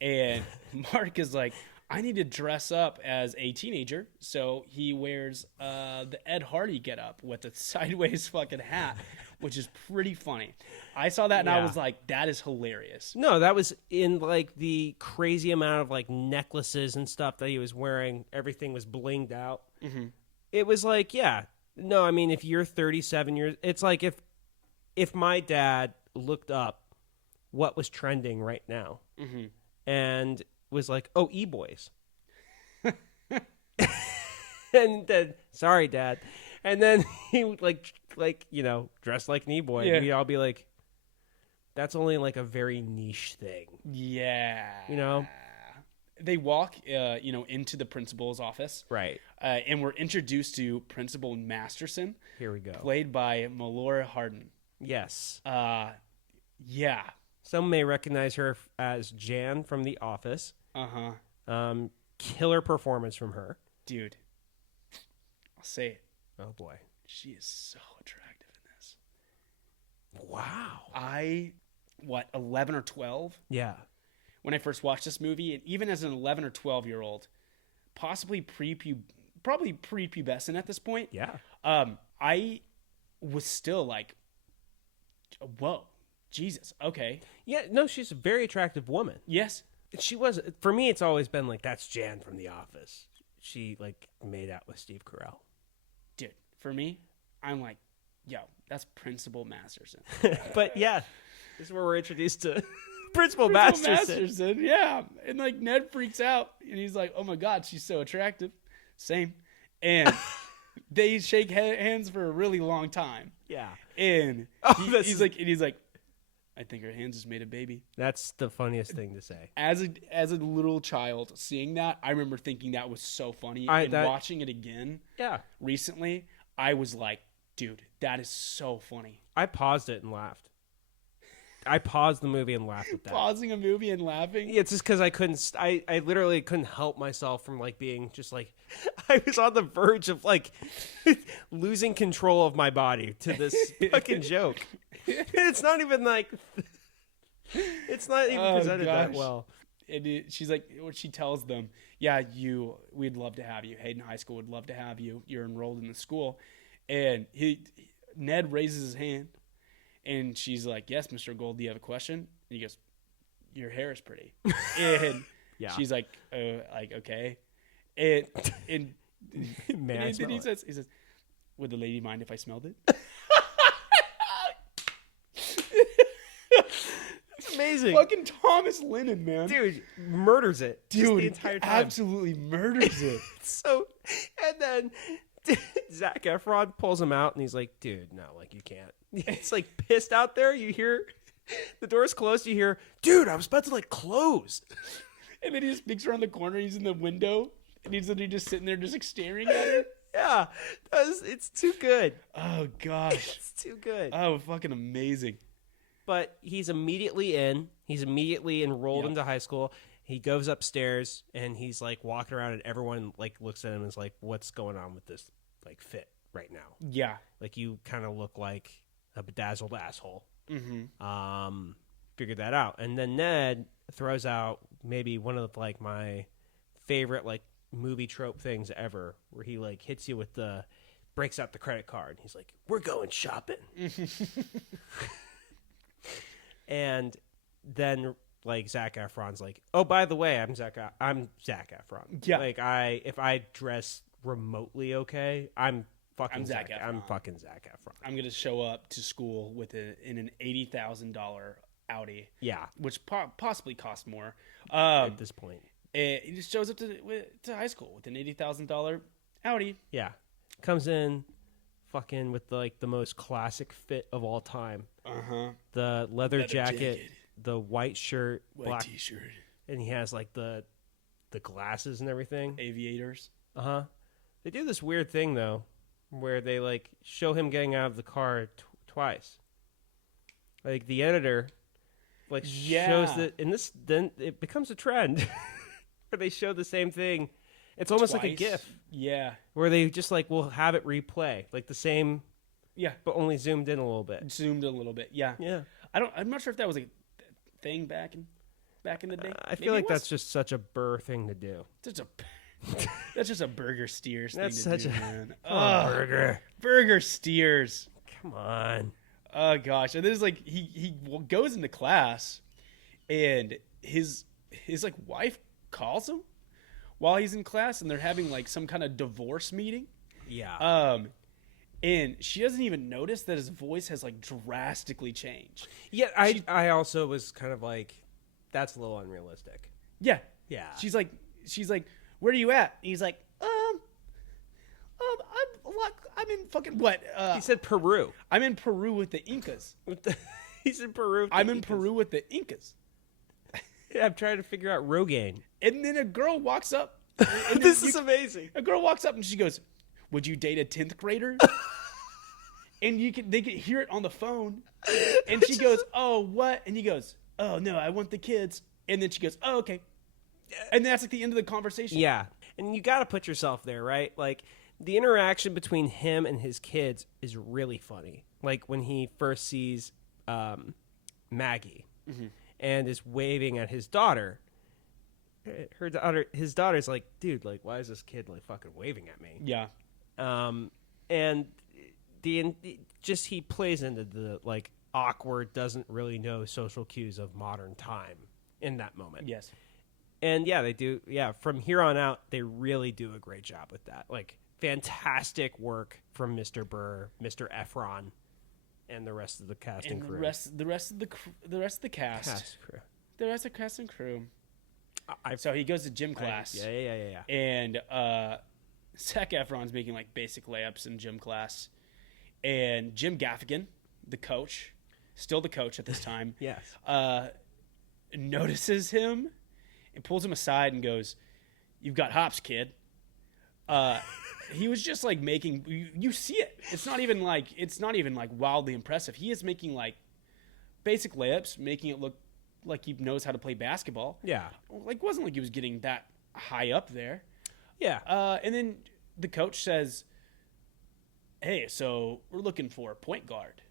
And Mark is like, I need to dress up as a teenager. So he wears the Ed Hardy getup with a sideways fucking hat, which is pretty funny. I saw that and I was like, that is hilarious. No, that was in like the crazy amount of like necklaces and stuff that he was wearing. Everything was blinged out. Mm-hmm. It was like, yeah. No, I mean, if you're 37 years, it's like if my dad looked up what was trending right now and was like, oh, e-boys. And then, sorry, Dad. And then he would like you know, dress like an e-boy. Yeah. And we'd all be like, that's only like a very niche thing. Yeah. You know? They walk, into the principal's office. Right. And we're introduced to Principal Masterson. Here we go. Played by Melora Hardin. Yes. Yeah. Some may recognize her as Jan from The Office. Uh-huh. Killer performance from her. Dude. I'll say it. Oh, boy. She is so attractive in this. Wow. 11 or 12? Yeah. When I first watched this movie, and even as an 11 or 12-year-old, probably prepubescent at this point. Yeah. I was still like, whoa, Jesus, okay. Yeah, no, she's a very attractive woman. Yes. She was, for me, it's always been like, that's Jan from The Office. She, like, made out with Steve Carell. Dude, for me, I'm like, yo, that's Principal Masterson. But yeah, this is where we're introduced to Principal Masterson. Yeah. And like Ned freaks out and he's like, oh my God, she's so attractive. Same. And they shake hands for a really long time. Yeah. And he's like, I think her hands just made a baby. That's the funniest thing to say. As a little child seeing that, I remember thinking that was so funny. Watching it again recently, I was like, dude, that is so funny. I paused it and laughed. I paused the movie and laughed at that. Pausing a movie and laughing? Yeah, it's just because I couldn't, I literally couldn't help myself from like being just like, I was on the verge of like losing control of my body to this fucking joke. It's not even like, it's not even presented that well. She's like, what she tells them, yeah, we'd love to have you. Hayden High School would love to have you. You're enrolled in the school. And Ned raises his hand. And she's like, yes, Mr. Gold, do you have a question? And he goes, your hair is pretty. And she's like, okay. And then he says, would the lady mind if I smelled it? It's amazing. Fucking Thomas Lennon, man. Dude, murders it. Dude, the entire time. Absolutely murders it. So, and then Zac Efron pulls him out and he's like, dude, no, like you can't. It's like pissed out there. You hear the door's closed. You hear, dude, I was about to like close. And then he just peeks around the corner. He's in the window and he's literally just sitting there just like staring at her. Yeah, it's too good. Oh, gosh. It's too good. Oh, fucking amazing. But he's immediately in. He's immediately enrolled into high school. He goes upstairs and he's like walking around and everyone like looks at him and is like, what's going on with this like fit right now? Yeah. Like you kind of look like a bedazzled asshole. Mm-hmm. Figured that out. And then Ned throws out maybe one of like my favorite like movie trope things ever, where he like hits you with breaks out the credit card. He's like, we're going shopping. And then like Zac Efron's like, oh, by the way, I'm Zac Efron. Yeah. Like if I dress remotely okay, I'm fucking Zac Efron. I'm fucking Zac Efron. I'm gonna show up to school in an $80,000 Audi. Yeah, which possibly costs more at this point. He just shows up to high school with an $80,000 Audi. Yeah, comes in, fucking with the most classic fit of all time. The leather jacket, the white shirt, black t-shirt, and he has like the glasses and everything. Aviators. They do this weird thing though, where they like show him getting out of the car twice. Like the editor, like shows that, and then it becomes a trend where they show the same thing. It's almost like a GIF. Yeah. Where they just like will have it replay, like the same. Yeah. But only zoomed in a little bit. Zoomed a little bit. Yeah. Yeah. I'm not sure if that was a thing back in the day. I feel like that's just such a Burr thing to do. That's just a Burger Steers thing that's to such do, a man. Burger Steers. Come on. Oh gosh. And then it's like he goes into class and his like wife calls him while he's in class and they're having like some kind of divorce meeting. Yeah. And she doesn't even notice that his voice has like drastically changed. Yeah, I also was kind of like, that's a little unrealistic. Yeah. Yeah. She's like, where are you at? And he's like, I'm in fucking what? He said Peru. I'm in Peru with the Incas. He's in Peru. I'm in Peru with the Incas. Yeah, I'm trying to figure out Rogaine. And then a girl walks up. This is amazing. A girl walks up and she goes, would you date a 10th grader? And they could hear it on the phone. And she goes, oh, what? And he goes, oh, no, I want the kids. And then she goes, oh, okay. And that's like the end of the conversation. Yeah. And you got to put yourself there, right? Like the interaction between him and his kids is really funny. Like when he first sees Maggie and is waving at his daughter. His daughter's like, dude, like, why is this kid like fucking waving at me? Yeah. And just he plays into the like awkward, doesn't really know social cues of modern time in that moment. Yes. And yeah, they do. Yeah, from here on out, they really do a great job with that. Like, fantastic work from Mr. Burr, Mr. Efron, and the rest of the cast and crew. The rest of the cast. The rest of the cast and crew. So he goes to gym class. Yeah. And Zac Efron's making like basic layups in gym class. And Jim Gaffigan, the coach, still the coach at this time, Yes. Notices him and pulls him aside and goes, "You've got hops, kid." He was just like making you see it. It's not even like wildly impressive. He is making like basic layups, making it look like he knows how to play basketball. Yeah. Like, wasn't like he was getting that high up there. Yeah. And then the coach says, "Hey, so we're looking for a point guard."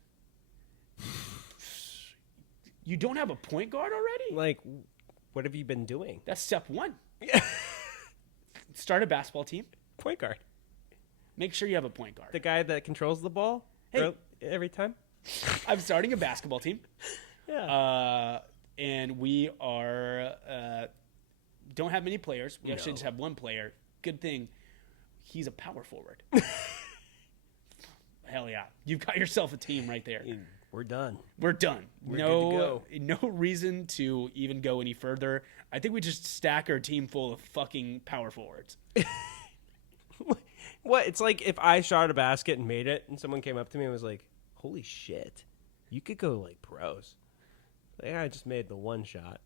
You don't have a point guard already? Like, what have you been doing? That's step one. Yeah. Start a basketball team. Point guard. Make sure you have a point guard. The guy that controls the ball every time? I'm starting a basketball team. Yeah. And we are don't have many players. We actually just have one player. Good thing he's a power forward. Hell yeah. You've got yourself a team right there. We're done. We're done. We're good to go. No reason to even go any further. I think we just stack our team full of fucking power forwards. What? It's like if I shot a basket and made it, and someone came up to me and was like, "Holy shit, you could go like pros." Like, I just made the one shot.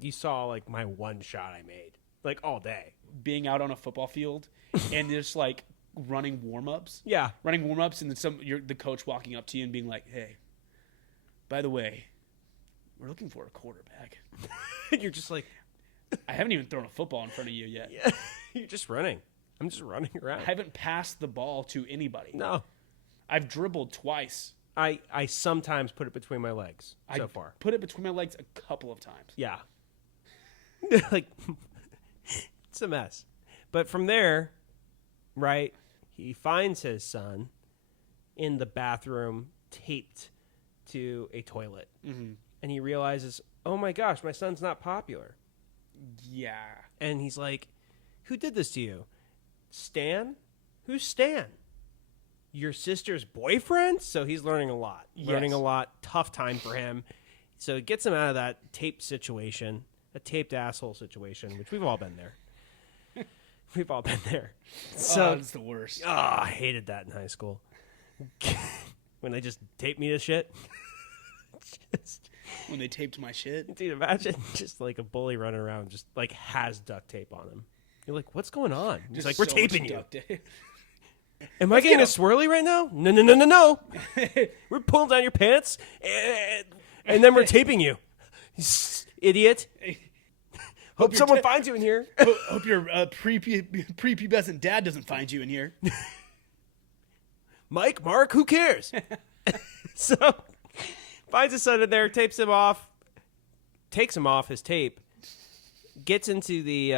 You saw like my one shot I made like all day. Being out on a football field and just like running warm-ups. Yeah. Running warm-ups and then the coach walking up to you and being like, "Hey, by the way, we're looking for a quarterback." You're just like, I haven't even thrown a football in front of you yet. yeah. You're just running. I'm just running around. I haven't passed the ball to anybody. No. I've dribbled twice. I sometimes put it between my legs so far. Put it between my legs a couple of times. Yeah. Like, it's a mess. But from there, right, he finds his son in the bathroom taped to a toilet. Mm-hmm. And he realizes, oh my gosh, my son's not popular. Yeah. And he's like, who did this to you? Stan? Who's Stan? Your sister's boyfriend? So he's learning a lot. Yes. Learning a lot. Tough time for him. So it gets him out of that taped situation, a taped asshole situation, which we've all been there. We've all been there. So it's the worst. Oh, I hated that in high school. When they just taped me to shit. When they taped my shit. Dude, imagine just like a bully running around just like has duct tape on him. You're like, what's going on? He's like, we're taping you. Am I getting a swirly right now? No. We're pulling down your pants and then we're taping you. Idiot. Hope someone finds you in here. Hope your prepubescent dad doesn't find you in here. Mike, Mark, who cares? So, finds his son in there, tapes him off, takes him off his tape, gets into the,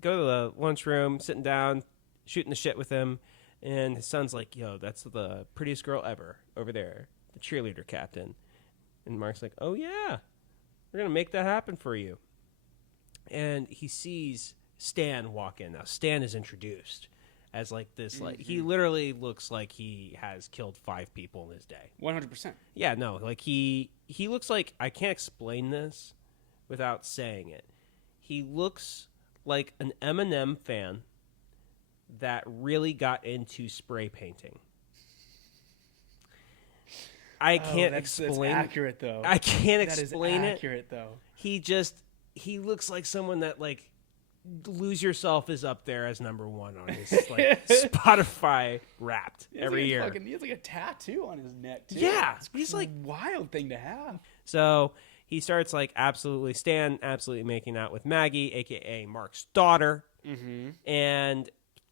go to the lunchroom, sitting down, shooting the shit with him, and his son's like, yo, that's the prettiest girl ever over there, the cheerleader captain. And Mark's like, oh yeah, we're going to make that happen for you. And he sees Stan walk in. Now, Stan is introduced as like this, like, he literally looks like he has killed 5 people in his day. 100%. Yeah, no, like he looks like, I can't explain this without saying it. He looks like an Eminem fan that really got into spray painting. I can't explain. That's accurate, though. I can't explain it. That is accurate, though. He looks like someone that like Lose Yourself is up there as number 1 on his like Spotify Wrapped every year. He has like a tattoo on his neck too. Yeah, he's like wild thing to have. So he starts like absolutely making out with Maggie, aka Mark's daughter, and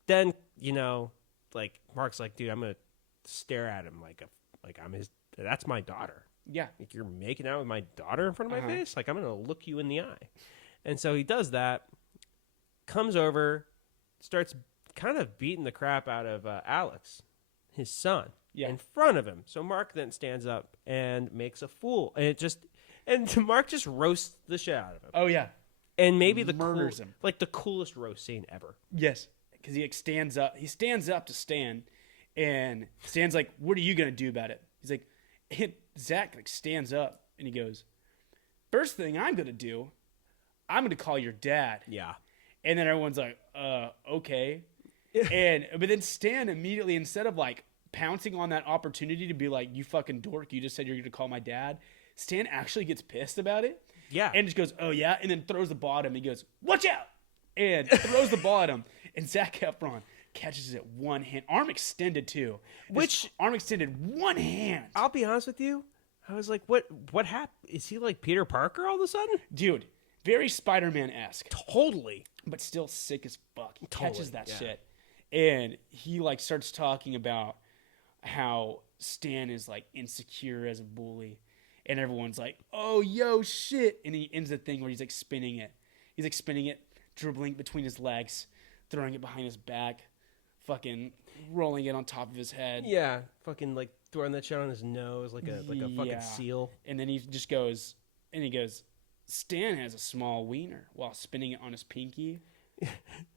then like Mark's like, dude, I'm gonna stare at him like I'm his. That's my daughter. Yeah, like you're making out with my daughter in front of my face. Like I'm gonna look you in the eye, and so he does that. Comes over, starts kind of beating the crap out of Alex, his son Yeah. in front of him. So Mark then stands up and makes a fool. And Mark just roasts the shit out of him. Oh yeah. And maybe Murders him. like the coolest roast scene ever. Yes. Because he stands up. He stands up to Stan, and Stan's like, "What are you gonna do about it?" He's like, Zach like stands up and he goes, "First thing I'm gonna do, I'm gonna call your dad." Yeah. And then everyone's like, okay. But then Stan immediately, instead of like pouncing on that opportunity to be like, "You fucking dork, you just said you're gonna call my dad," Stan actually gets pissed about it. Yeah. And just goes, "Oh yeah," and then throws the ball at him. He goes, "Watch out!" And throws the ball at him. And Zac Efron catches it one hand, arm extended too. Which arm extended one hand. I'll be honest with you, I was like, what happened? Is he like Peter Parker all of a sudden? Dude, very Spider-Man-esque. Totally. But still sick as fuck. He Totally, catches that yeah. shit. And he like starts talking about how Stan is like insecure as a bully. And everyone's like, "Oh, yo, shit." And he ends the thing where he's like spinning it. He's like spinning it, dribbling between his legs, throwing it behind his back, fucking rolling it on top of his head. Yeah. Fucking like throwing that shit on his nose like a fucking Yeah. seal. And then he just goes, and he goes, "Stan has a small wiener," while spinning it on his pinky.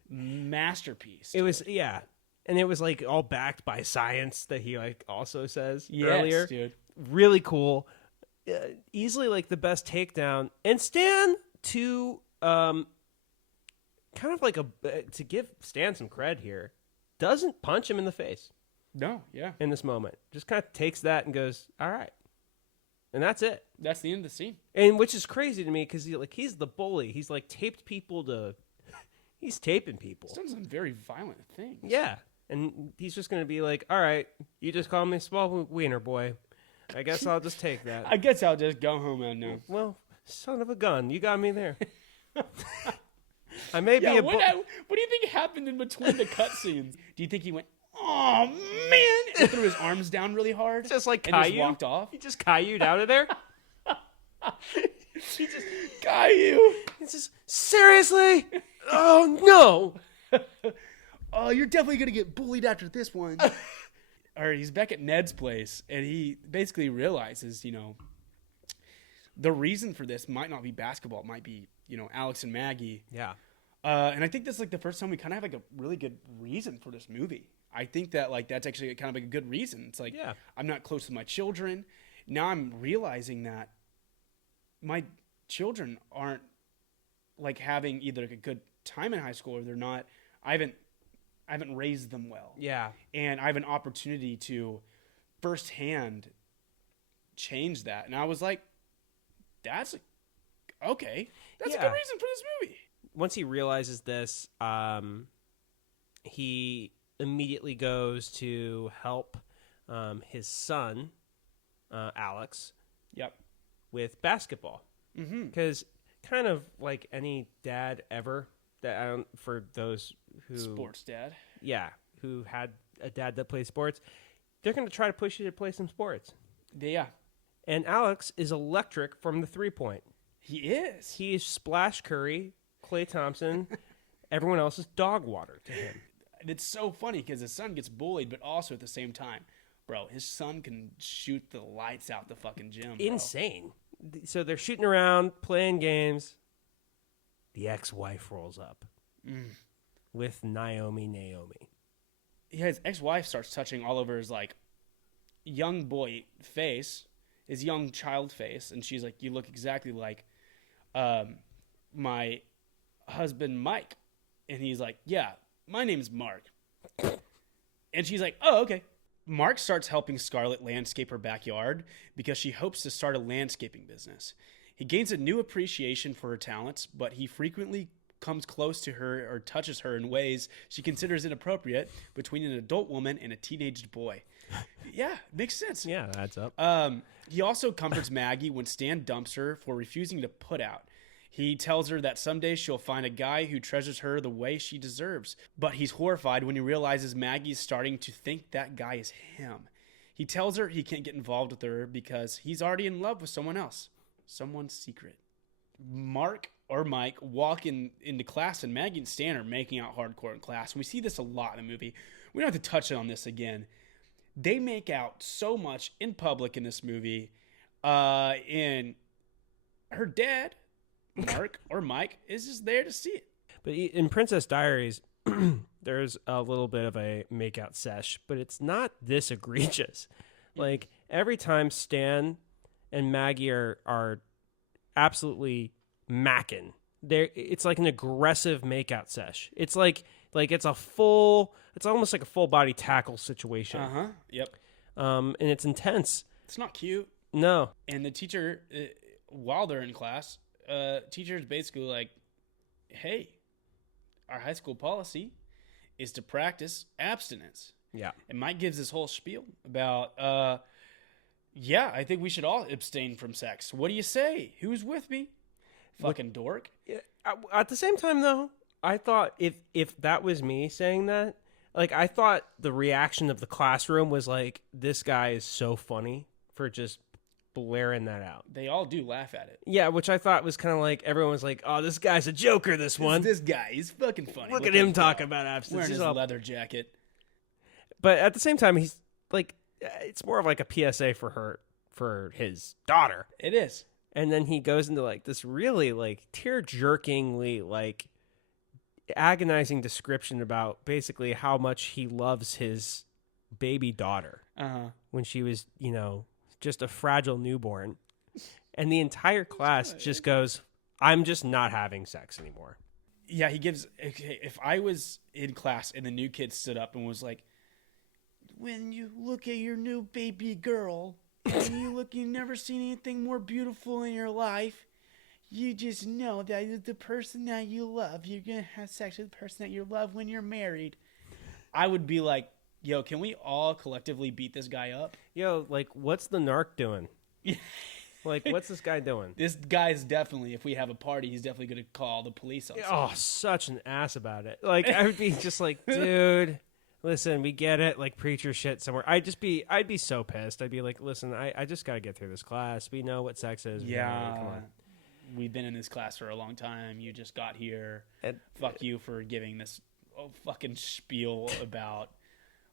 Masterpiece. It was, yeah. And it was like all backed by science that he like also says Yes, earlier. dude. Really cool. Easily like the best takedown. And Stan to kind of like to give Stan some cred here, doesn't punch him in the face No, yeah. in this moment. Just kind of takes that and goes, "All right." And that's it. That's the end of the scene. And which is crazy to me because he's the bully. He's like taped people to. He's taping people. He's done some very violent things. Yeah, and he's just gonna be like, "All right, you just call me small wiener boy. I guess I'll just take that." I guess I'll just go home and know. Well, son of a gun, you got me there. I may be Yeah, a. what do you think happened in between the cutscenes? Do you think he went, "Oh man," and threw his arms down really hard, Just like and just Caillou? walked off? He just Caillou'd out of there. He just Caillou. It's just seriously. Oh no! Oh, you're definitely gonna get bullied after this one. Or he's back at Ned's place, and he basically realizes, the reason for this might not be basketball. It might be, Alex and Maggie. Yeah. And I think this is like the first time we kind of have like a really good reason for this movie. I think that like that's actually kind of like a good reason. It's like, Yeah. I'm not close to my children. Now I'm realizing that my children aren't like having either like a good time in high school or they're not. I haven't raised them well. Yeah. And I have an opportunity to firsthand change that. And I was like, that's okay. That's a Yeah. good reason for this movie. Once he realizes this, he immediately goes to help his son, Alex, Yep. with basketball. Mm-hmm. Because kind of like any dad ever, for those who Sports dad. yeah, who had a dad that plays sports, they're going to try to push you to play some sports. Yeah. And Alex is electric from the 3-point. He is. He is Splash Curry, Klay Thompson. Everyone else is dog water to him. And it's so funny because his son gets bullied, but also at the same time, bro, his son can shoot the lights out the fucking gym. Bro. Insane. So they're shooting around, playing games. The ex-wife rolls up with Naomi. Yeah, his ex-wife starts touching all over his like young boy face, his young child face, and she's like, "You look exactly like my husband Mike." And he's like, "Yeah, my name's Mark." And she's like, "Oh, okay." Mark starts helping Scarlett landscape her backyard because she hopes to start a landscaping business. He gains a new appreciation for her talents, but he frequently comes close to her or touches her in ways she considers inappropriate between an adult woman and a teenaged boy. Yeah, makes sense. Yeah, that adds up. He also comforts Maggie when Stan dumps her for refusing to put out. He tells her that someday she'll find a guy who treasures her the way she deserves. But he's horrified when he realizes Maggie's starting to think that guy is him. He tells her he can't get involved with her because he's already in love with someone else. Someone's secret. Mark or Mike walk into class and Maggie and Stan are making out hardcore in class. And we see this a lot in the movie. We don't have to touch on this again. They make out so much in public in this movie. And her dad, Mark or Mike, is just there to see it. But in Princess Diaries, there's a little bit of a makeout sesh, but it's not this egregious. Like, every time Stan and Maggie are absolutely macking, it's like an aggressive makeout sesh. It's like it's almost like a full body tackle situation. Yep. And it's intense. It's not cute. No. And the teacher, while they're in class, teacher's basically like, hey, our high school policy is to practice abstinence. Yeah. And Mike gives this whole spiel about, I think we should all abstain from sex. What do you say? Who's with me? Fucking dork. Yeah. At the same time, though, I thought if that was me saying that, like, I thought the reaction of the classroom was like, this guy is so funny for just blaring that out. They all do laugh at it. Yeah, which I thought was kind of like, everyone was like, oh, this guy's a joker, this one. This guy, he's fucking funny. Look at him talking about abstinence. Wearing his leather jacket. But at the same time, he's like, it's more of like a PSA for his daughter. It is. And then he goes into like this really like tear-jerkingly like agonizing description about basically how much he loves his baby daughter when she was, just a fragile newborn. And the entire class just goes, I'm just not having sex anymore. Yeah, he gives, if I was in class and the new kid stood up and was like, when you look at your new baby girl, and you've never seen anything more beautiful in your life, you just know that the person that you love, you're going to have sex with the person that you love when you're married. I would be like, yo, can we all collectively beat this guy up? Yo, like, what's the narc doing? Like, what's this guy doing? This guy's definitely, if we have a party, he's definitely going to call the police on someone. Oh, such an ass about it. Like, I would be just like, dude, listen, we get it. Like, preacher shit somewhere. I'd be so pissed. I'd be like, listen, I just got to get through this class. We know what sex is. Yeah. Come on. We've been in this class for a long time. You just got here. Fuck you for giving this fucking spiel about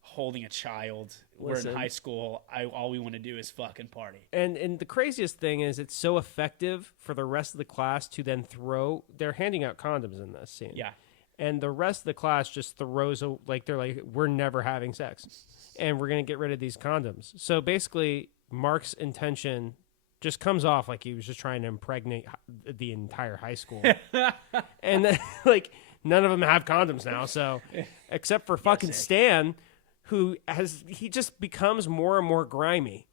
holding a child. We're in high school. All we want to do is fucking party. And the craziest thing is it's so effective for the rest of the class to then they're handing out condoms in this scene. Yeah. And the rest of the class just throws, they're like, we're never having sex. And we're going to get rid of these condoms. So basically, Mark's intention just comes off like he was just trying to impregnate the entire high school. And then, like, none of them have condoms now. So, except for fucking Stan, he just becomes more and more grimy.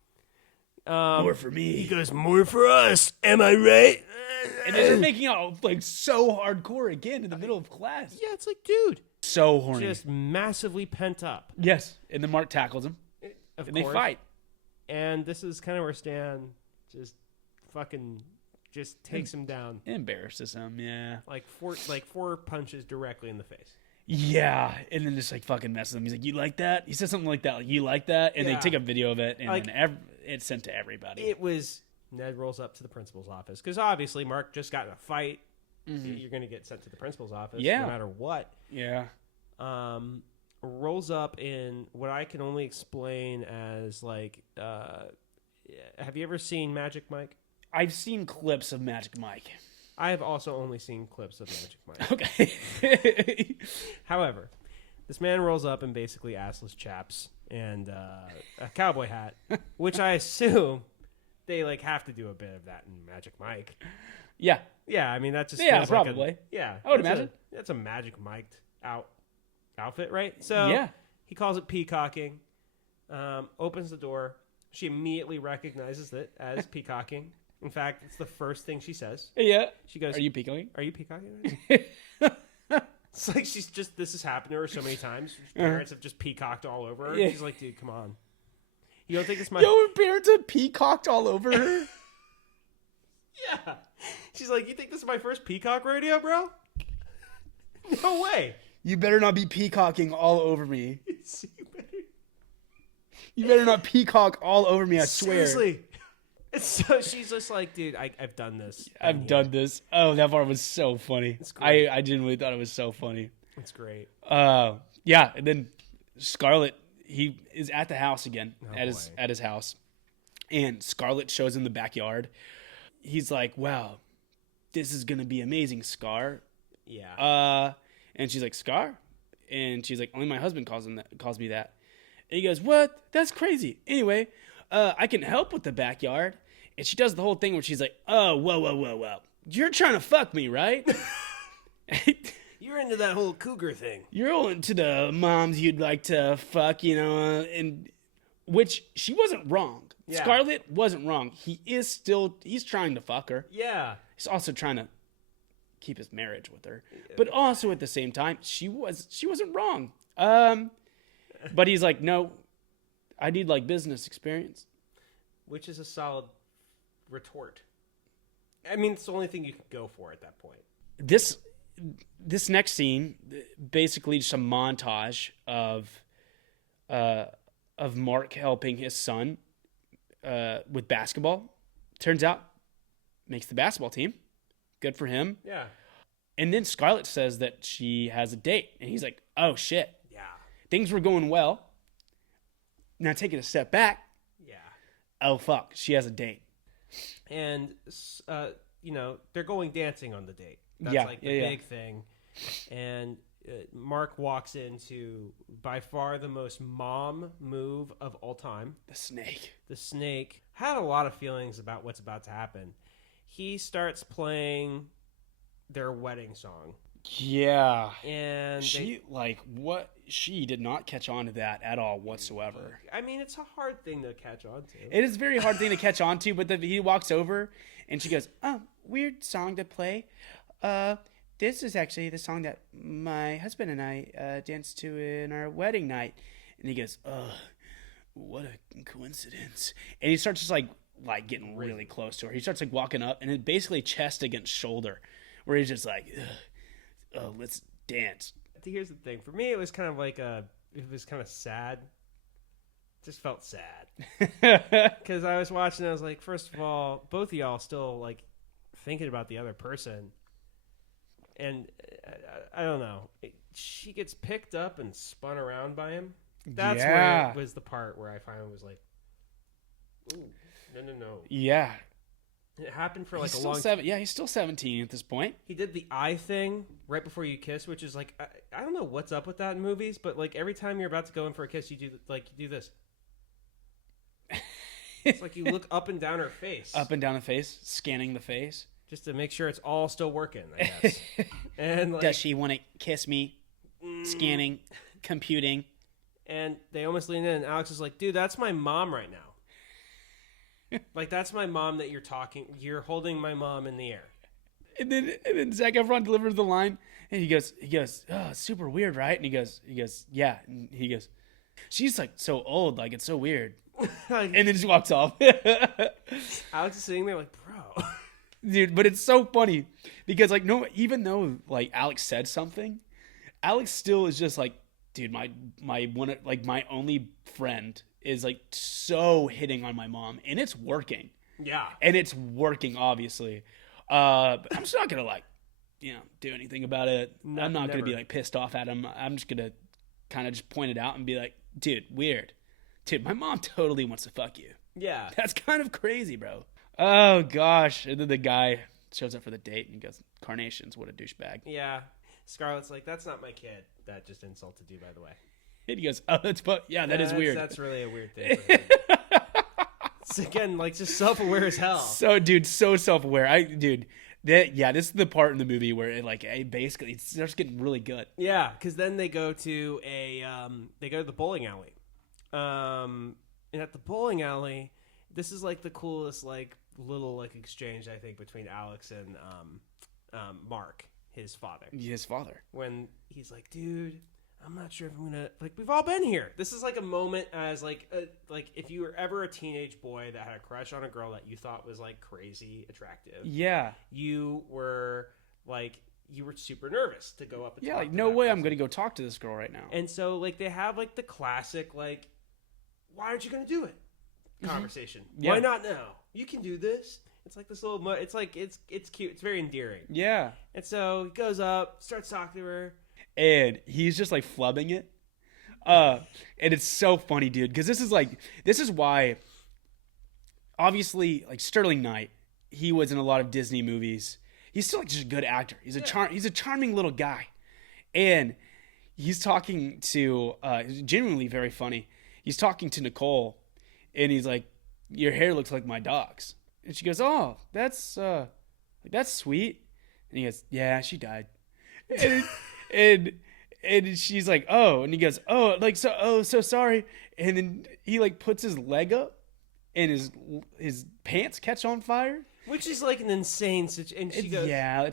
More for me. He goes, more for us. Am I right? And they're making out like so hardcore again in the middle of class. Yeah, it's like, dude. So horny. Just massively pent up. Yes. And then Mark tackles him. Of and course. they fight. And this is kind of where Stan just fucking just takes him down. Embarrasses him, yeah. Like four punches directly in the face. Yeah, and then just like fucking messes him. He's like, "You like that?" He says something like that, like, "You like that?" And they take a video of it, and like, then it's sent to everybody. It was Ned rolls up to the principal's office because obviously Mark just got in a fight. Mm-hmm. You're going to get sent to the principal's office, no matter what. Yeah. Rolls up in what I can only explain as like, have you ever seen Magic Mike? I've seen clips of Magic Mike. I have also only seen clips of Magic Mike. Okay. However, this man rolls up in basically assless chaps and a cowboy hat, which I assume they like have to do a bit of that in Magic Mike. Yeah. Yeah, I mean that just feels probably. Like I would imagine. That's a Magic Mike outfit, right? So he calls it peacocking, opens the door. She immediately recognizes it as peacocking. In fact, it's the first thing she says. Yeah. She goes, "Are you peacocking? Are you peacocking?" It's like this has happened to her so many times. Parents have just peacocked all over her. Yeah. She's like, dude, come on. You don't think it's my... Yo, her parents have peacocked all over her? Yeah. She's like, you think this is my first peacock rodeo, bro? No way. You better not be peacocking all over me. You better not peacock all over me, I swear. Seriously. So she's just like, dude, I've done this. I've done this. Oh, that part was so funny. I genuinely thought it was so funny. It's great. Yeah, and then Scarlett he is at the house again, at his house, and Scarlett shows him the backyard. He's like, "Wow, this is gonna be amazing, Scar." Yeah. And she's like, "Scar?" And she's like, "Only my husband calls me that." And he goes, "What? That's crazy. Anyway, I can help with the backyard." And she does the whole thing where she's like, "Oh, whoa. You're trying to fuck me, right?" You're into that whole cougar thing. You're all into the moms you'd like to fuck, and which she wasn't wrong. Yeah. Scarlett wasn't wrong. He's trying to fuck her. Yeah. He's also trying to keep his marriage with her. But also at the same time, she wasn't wrong. But he's like, "No, I need like business experience." Which is a solid retort. I mean, it's the only thing you can go for at that point. This next scene, basically just a montage of Mark helping his son with basketball. Turns out, makes the basketball team. Good for him. Yeah. And then Scarlett says that she has a date, and he's like, "Oh shit, Yeah. things were going well. Now taking a step back, Yeah. oh fuck, she has a date." And, they're going dancing on the date. That's Yeah, like the yeah, yeah. big thing. And Mark walks into by far the most mom move of all time. The snake. The snake had a lot of feelings about what's about to happen. He starts playing their wedding song. Yeah. And she did not catch on to that at all whatsoever. I mean, it's a hard thing to catch on to. It is a very hard thing to catch on to, but he walks over and she goes, "Oh, weird song to play. This is actually the song that my husband and I danced to in our wedding night." And he goes, "What a coincidence." And he starts just like getting really close to her. He starts like walking up, and it basically chest against shoulder, where he's just like, "Oh, let's dance." Here's the thing. For me, it was kind of like it was kind of sad. Just felt sad. Because I was watching, I was like, first of all, both of y'all still like thinking about the other person. And I don't know. She gets picked up and spun around by him. That's where it was the part where I finally was like, "Ooh, no. Yeah. It happened for like He's a long still he's still 17 at this point. He did the eye thing right before you kiss, which is like, I don't know what's up with that in movies, but like every time you're about to go in for a kiss, you do this. It's like you look up and down her face. Up and down the face, scanning the face. Just to make sure it's all still working, I guess. And like, does she want to kiss me? Scanning, computing. And they almost lean in, and Alex is like, "Dude, that's my mom right now." Like, that's my mom that you're holding my mom in the air. And then Zac Efron delivers the line, and he goes, "Oh, it's super weird, right?" And he goes, "Yeah." And he goes, "She's like so old, like it's so weird." And then just walks off. Alex is sitting there like, "Bro." Dude, but it's so funny because like no, even though like Alex said something, Alex still is just like, "Dude, my one like my only friend is like so hitting on my mom, and it's working." Yeah. And it's working, obviously. But I'm just not gonna like, do anything about it. I'm not gonna be like pissed off at him. I'm just gonna kind of just point it out and be like, "Dude, weird. Dude, my mom totally wants to fuck you." Yeah. That's kind of crazy, bro. Oh gosh. And then the guy shows up for the date and he goes, "Carnations, what a douchebag." Yeah. Scarlett's like, "That's not my kid. That just insulted you, by the way." And he goes, "Oh, that is weird." That's really a weird thing. It's again, like, just self-aware as hell. So, dude, so self-aware. This is the part in the movie where it basically it starts getting really good. Yeah, because then they go to the bowling alley. And at the bowling alley, this is like the coolest like little like exchange I think between Alex and Mark, his father. When he's like, "Dude, I'm not sure if I'm gonna like. We've all been here. This is like a moment as like if you were ever a teenage boy that had a crush on a girl that you thought was like crazy attractive. Yeah, you were super nervous to go up. And yeah, talk like to no that way person. I'm gonna go talk to this girl right now. And so like they have like the classic like, "Why aren't you gonna do it?" conversation. Yeah. Why not now? You can do this. It's like this little. It's like it's cute. It's very endearing. Yeah. And so he goes up, starts talking to her. And he's just like flubbing it. And it's so funny, dude, because this is why, obviously, like Sterling Knight, he was in a lot of Disney movies. He's still like just a good actor. He's a charming little guy, and he's talking to genuinely very funny. He's talking to Nicole, and he's like, "Your hair looks like my dog's," and she goes, "Oh, that's sweet," and he goes, "Yeah, she died," and she's like, "Oh," and he goes, "Oh, like so sorry," and then he like puts his leg up, and his pants catch on fire. Which is like an insane situation. And she goes, "Yeah,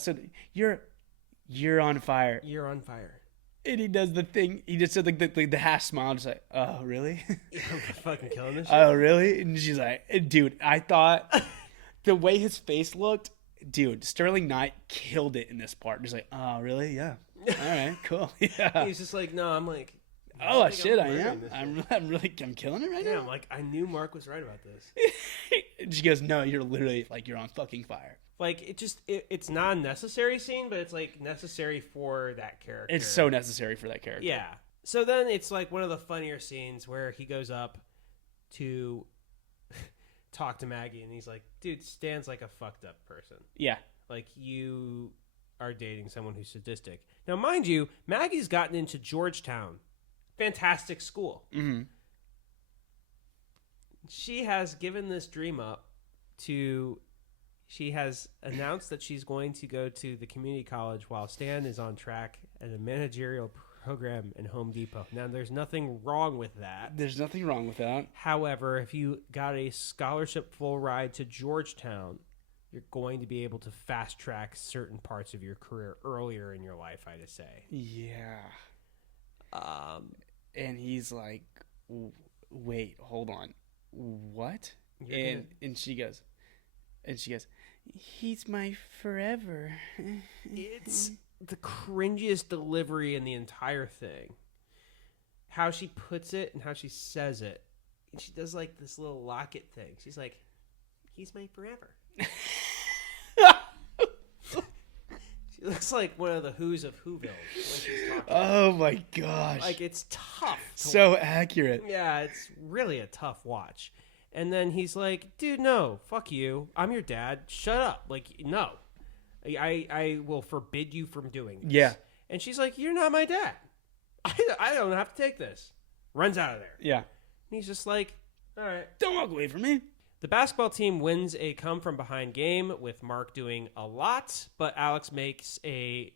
you're on fire." You're on fire. And he does the thing. He just said like the half smile, just like, "Oh, really?" I'm fucking killing this shit. "Oh, really?" And she's like, "Dude, I thought the way his face looked, dude, Sterling Knight killed it in this part." Just like, "Oh, really? Yeah. All right, cool." Yeah. He's just like, no, I'm like, "Oh shit, I am. I'm killing it right now." I'm like, I knew Mark was right about this. And she goes, "No, you're literally like you're on fucking fire." Like it's not a necessary scene, but it's like necessary for that character. It's so necessary for that character. Yeah. So then it's like one of the funnier scenes where he goes up to talk to Maggie, and he's like, "Dude, Stan's like a fucked up person. Yeah. Like you are dating someone who's sadistic." Now, mind you, Maggie's gotten into Georgetown, fantastic school. Mm-hmm. She has given this dream up to. She has announced that she's going to go to the community college while Stan is on track at a managerial program in Home Depot. Now, there's nothing wrong with that. There's nothing wrong with that. However, if you got a scholarship full ride to Georgetown, you're going to be able to fast track certain parts of your career earlier in your life, I'd say. Yeah. And he's like, "Wait, hold on. What?" And she goes, "He's my forever." It's the cringiest delivery in the entire thing. How she puts it and how she says it. And she does like this little locket thing. She's like, "He's my forever." She looks like one of the Who's of Whoville when she's talking. Oh my gosh. Like, it's tough. So accurate. Yeah, it's really a tough watch. And then he's like, "Dude, no, fuck you. I'm your dad. Shut up. Like, no. I will forbid you from doing this." Yeah. And she's like, "You're not my dad. I don't have to take this." Runs out of there. Yeah. And he's just like, "All right." "Don't walk away from me." The basketball team wins a come-from-behind game with Mark doing a lot, but Alex makes the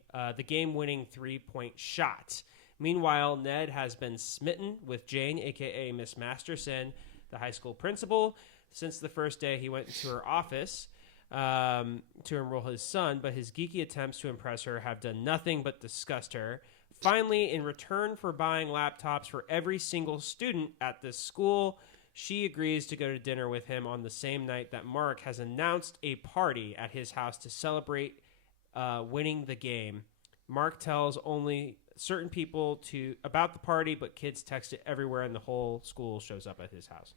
game-winning three-point shot. Meanwhile, Ned has been smitten with Jane, a.k.a. Miss Masterson, the high school principal, since the first day he went into her office to enroll his son, but his geeky attempts to impress her have done nothing but disgust her. Finally, in return for buying laptops for every single student at this school, she agrees to go to dinner with him on the same night that Mark has announced a party at his house to celebrate winning the game. Mark tells only certain people about the party, but kids text it everywhere, and the whole school shows up at his house.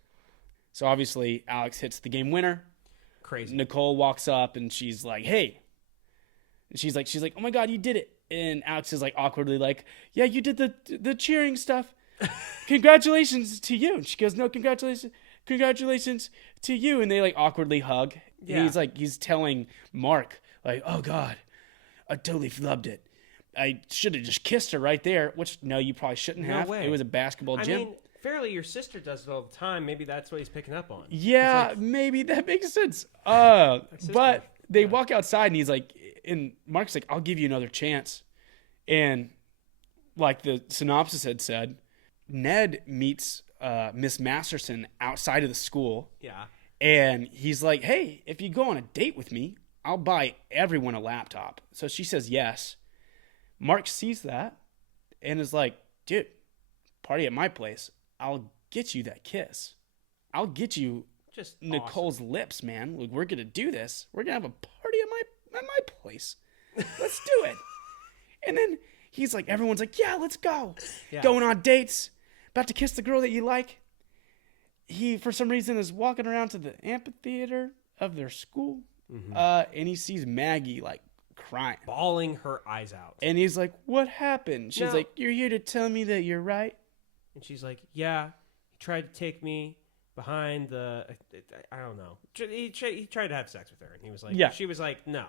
So obviously, Alex hits the game winner. Crazy. Nicole walks up and she's like, "Hey." And she's like, "Oh my God, you did it." And Alex is like awkwardly like, "Yeah, you did the cheering stuff. Congratulations to you." And she goes, "No, congratulations to you." And they like awkwardly hug. Yeah. And he's telling Mark like, "Oh God, I totally flubbed it. I should have just kissed her right there." Which, no, you probably shouldn't No have. way. It was a basketball gym. I mean, fairly, your sister does it all the time. Maybe that's what he's picking up on. Yeah, Like, maybe that makes sense. sister- But they yeah. walk outside and he's like, and Mark's like, "I'll give you another chance." And like the synopsis had said, Ned meets Miss Masterson outside of the school. Yeah. And he's like, "Hey, if you go on a date with me, I'll buy everyone a laptop." So she says yes. Mark sees that and is like, "Dude, party at my place. I'll get you that kiss. I'll get you Just Nicole's lips, man. Like, we're gonna do this. We're gonna have a party at my place. Let's do it." And then he's like, everyone's like, "Yeah, let's go." Yeah. Going on dates, about to kiss the girl that you like. He, for some reason, is walking around to the amphitheater of their school, and he sees Maggie like crying, bawling her eyes out. and he's like, "What happened?" She's No. like, "You're here to tell me that you're right." And she's like, yeah, he tried to take me behind the, I don't know. He tried to have sex with her. And he was like, Yeah. She was like, no,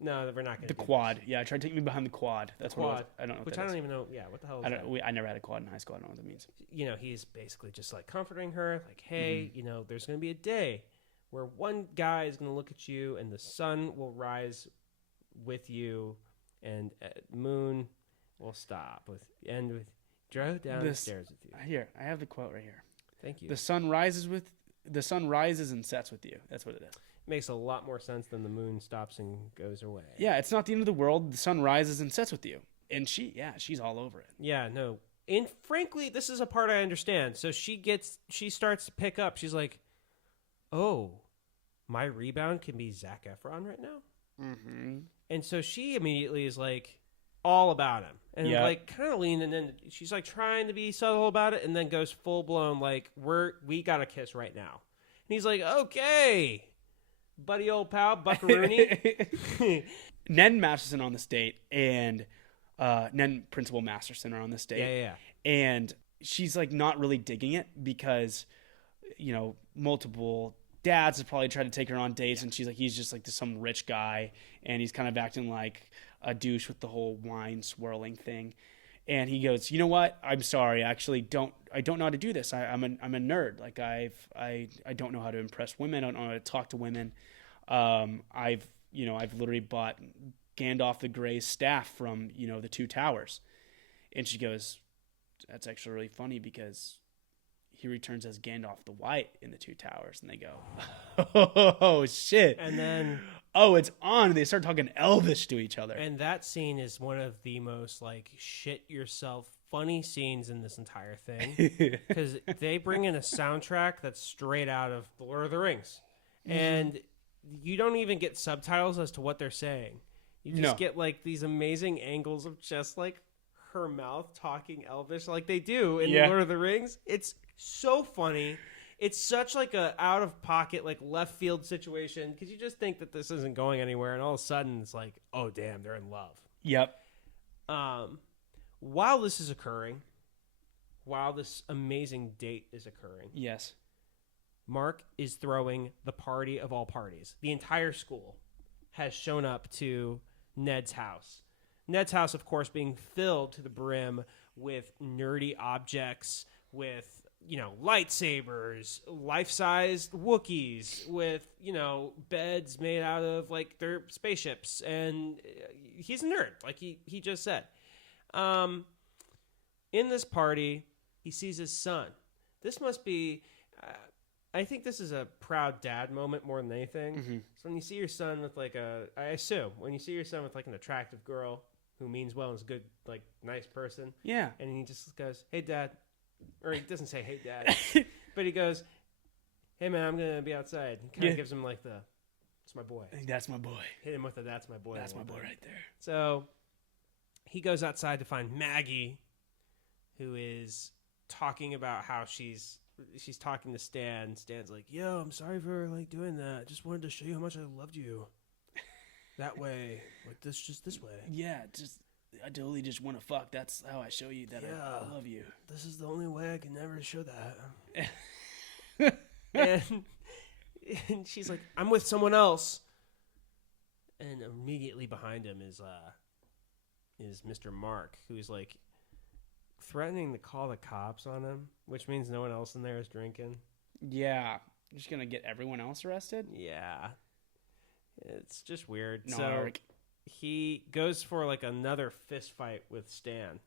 we're not going to The quad. Yeah, tried to take me behind the quad. That's what it was. I don't know what Which that I don't is. even know. Yeah, what the hell is that? I never had a quad in high school. I don't know what that means. You know, he's basically just like comforting her, like, hey, you know, there's going to be a day where one guy is going to look at you and the sun will rise with you and moon will stop with drove down the stairs with you. Here, I have the quote right here. Thank you. The sun rises and sets with you. That's what it is. Makes a lot more sense than the moon stops and goes away. Yeah, it's not the end of the world. The sun rises and sets with you. And she's all over it. Yeah, no. And frankly, this is a part I understand. So she starts to pick up. She's like, oh, my rebound can be Zac Efron right now? Mm-hmm. And so she immediately is like all about him. And like kind of leaning in. She's like trying to be subtle about it and then goes full blown like, we got to kiss right now. And he's like, okay. Buddy old pal, Buckaroony. Ned and Masterson on this date, and Ned and Principal Masterson are on this date. Yeah. And she's like not really digging it because, you know, multiple dads have probably tried to take her on dates, and she's like, he's just like some rich guy, and he's kind of acting like a douche with the whole wine swirling thing. And he goes, you know what? I'm sorry. Actually, I don't know how to do this. I'm a nerd. Like I don't know how to impress women. I don't know how to talk to women. I've literally bought Gandalf the Grey's staff from, you know, the Two Towers. And she goes, that's actually really funny because he returns as Gandalf the White in the Two Towers. And they go, oh shit. And then it's on. They start talking Elvish to each other. And that scene is one of the most like shit yourself funny scenes in this entire thing because they bring in a soundtrack that's straight out of The Lord of the Rings, and you don't even get subtitles as to what they're saying. You just get like these amazing angles of just like her mouth talking Elvish like they do in The Lord of the Rings. It's so funny. It's such like a out of pocket, like left field situation because you just think that this isn't going anywhere, and all of a sudden it's like, oh damn, they're in love. Yep. While this is occurring, while this amazing date is occurring, yes, Mark is throwing the party of all parties. The entire school has shown up to Ned's house. Ned's house, of course, being filled to the brim with nerdy objects, with, you know, lightsabers, life-sized Wookiees, with, you know, beds made out of, like, their spaceships. And he's a nerd, like he just said. In this party, he sees his son. This must be... I think this is a proud dad moment more than anything. Mm-hmm. So when you see your son with like when you see your son with like an attractive girl who means well and is a good, like, nice person. Yeah. And he just goes, hey, Dad. Or he doesn't say, hey, Dad. But he goes, hey, man, I'm going to be outside. He kind of gives him like it's my boy. That's my boy. Hit him with the that's my boy. That's my boy right there. So he goes outside to find Maggie, who is talking about how she's talking to Stan. Stan's like, yo, I'm sorry for like doing that. Just wanted to show you how much I loved you. That way. Like this way. Yeah, I totally just want to fuck. That's how I show you that I love you. This is the only way I can never show that. and she's like, I'm with someone else. And immediately behind him is Mr. Mark, who's like threatening to call the cops on him, which means no one else in there is drinking. Yeah. You're just going to get everyone else arrested? Yeah. It's just weird. No, so he goes for like another fist fight with Stan.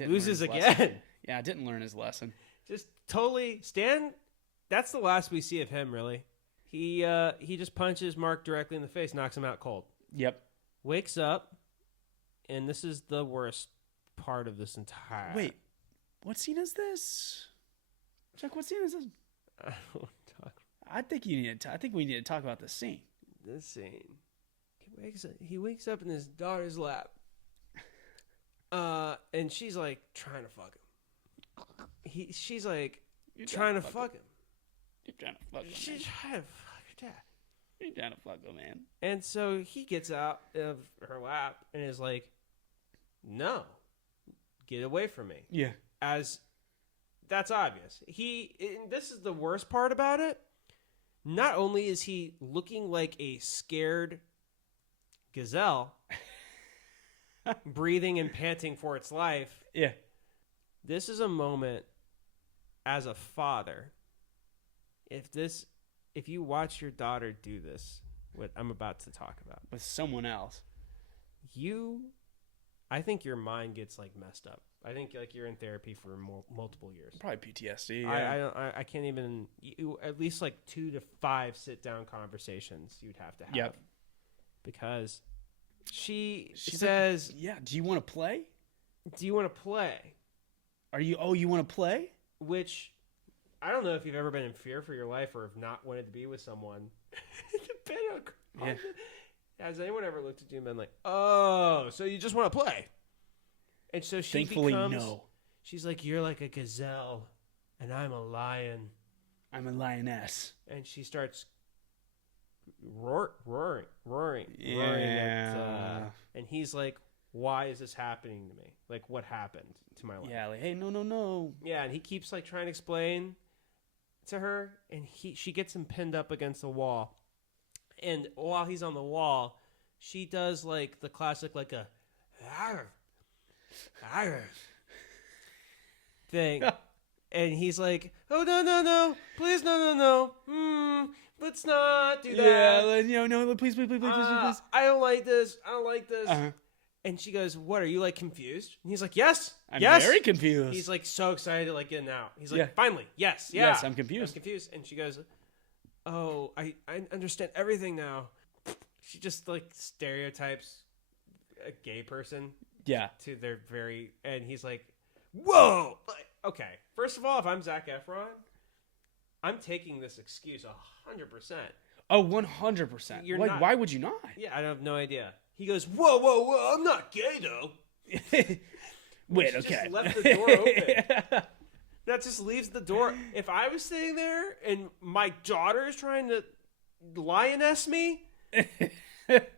Loses again. Yeah, didn't learn his lesson. Just totally Stan. That's the last we see of him, really. He just punches Mark directly in the face, knocks him out cold. Yep. Wakes up, and this is the worst part of this entire. Wait, what scene is this? Chuck, what scene is this? I don't talk. I think we need to talk about this scene. This scene. He wakes up in his daughter's lap. And she's like trying to fuck him. She's like trying to fuck him. You're trying to fuck him. She's trying to fuck her dad. You're trying to fuck him, man. And so he gets out of her lap and is like, no, get away from me. Yeah. as that's obvious. This is the worst part about it. Not only is he looking like a scared gazelle, breathing and panting for its life. Yeah. This is a moment as a father. If you watch your daughter do this, what I'm about to talk about, With someone else. I think your mind gets like messed up. I think like you're in therapy for multiple years. Probably PTSD. Yeah. I can't even. At least like 2 to 5 sit down conversations you'd have to have. Yep. Because she says, like, "Yeah, do you want to play? Do you want to play? You want to play?" Which I don't know if you've ever been in fear for your life or have not wanted to be with someone. Yeah. Has anyone ever looked at you and been like, "Oh, so you just want to play?" And so she Thankfully, no. She's like, "You're like a gazelle, and I'm a lion. I'm a lioness." And she starts roaring. Yeah. And he's like, "Why is this happening to me? Like, what happened to my life?" Yeah, like, hey, no. Yeah, and he keeps like trying to explain to her, and she gets him pinned up against the wall. And while he's on the wall, she does like the classic like a thing. And he's like, "Oh, no. Please, no. Let's not do that." Yeah, no, please. I don't like this. Uh-huh. And she goes, "What, are you like confused?" And he's like, "Yes. I'm yes. very confused." He's like so excited to like get out. He's like, Yeah. "Finally, yes, yeah. Yes, I'm confused. And she goes, "Oh, I understand everything now." She just like stereotypes a gay person. Yeah. To their and he's like, "Whoa!" Okay, first of all, if I'm Zac Efron, I'm taking this excuse 100%. Oh, 100%. Why would you not? Yeah, I have no idea. He goes, whoa, I'm not gay though. Wait, she okay. Just left the door open. That just leaves the door. If I was sitting there and my daughter is trying to lioness me,